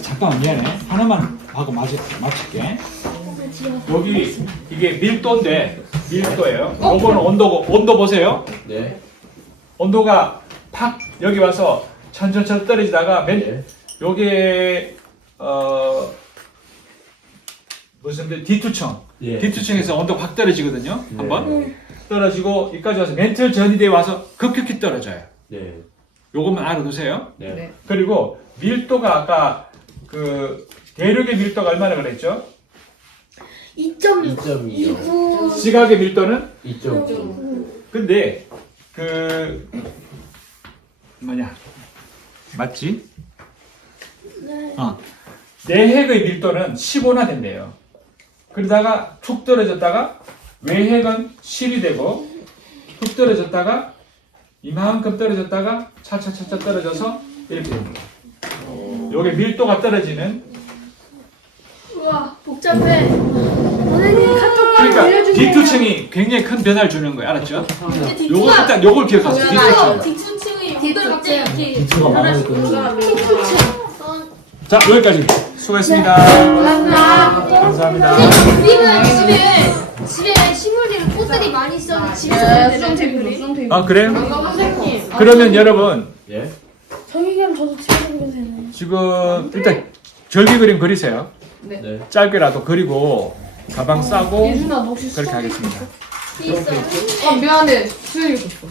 잠깐만 미안해. 하나만 하고 맞출게. 여기 이게 밀도인데 밀도예요. 요거는 온도 보세요. 네. 온도가 팍 여기 와서 천천히 떨어지다가 네. 요게 무슨 D2층 예. D2층에서 온도가 확 떨어지거든요. 한번 떨어지고 여기까지 와서 멘틀 전이대에 와서 급격히 떨어져요. 네. 요것만 알아두세요. 네. 네. 그리고 밀도가 아까 그 대륙의 밀도가 얼마나 그랬죠? 2.2요. 지각의 밀도는 2.9. 근데 그 뭐냐 맞지? 내핵의 밀도는 15나 된대요. 그러다가 툭 떨어졌다가 외핵은 10이 되고 툭 떨어졌다가 이만큼 떨어졌다가 차차차차 떨어져서 이렇게 됩니다. 요게 밀도가 떨어지는 우와 복잡해. 선생님 카톡 그러니까 알려주세요. D2층이 굉장히 큰 변화를 주는 거예요. 알았죠? 이제 요거 일단 요걸 기억하세요. D2층. 뒷층이 어떤 갑자기 이렇게 기초가 많아졌거든요. 자 여기까지 수고했습니다. 감사합니다. 우리는 집에 식물들을 꽃들이 많이 있어서 집에서 그리는데 아 그래요? 선생님. 그러면 여러분 예. 저기 그럼 저도 집에서 그려도 되나요? 지금 일단 절기 그림 그리세요. 네. 짧게라도 그리고 가방 싸고 예준아 너 혹시 그렇게 하겠습니다. 있어요. 미안해. 수영이 줬어.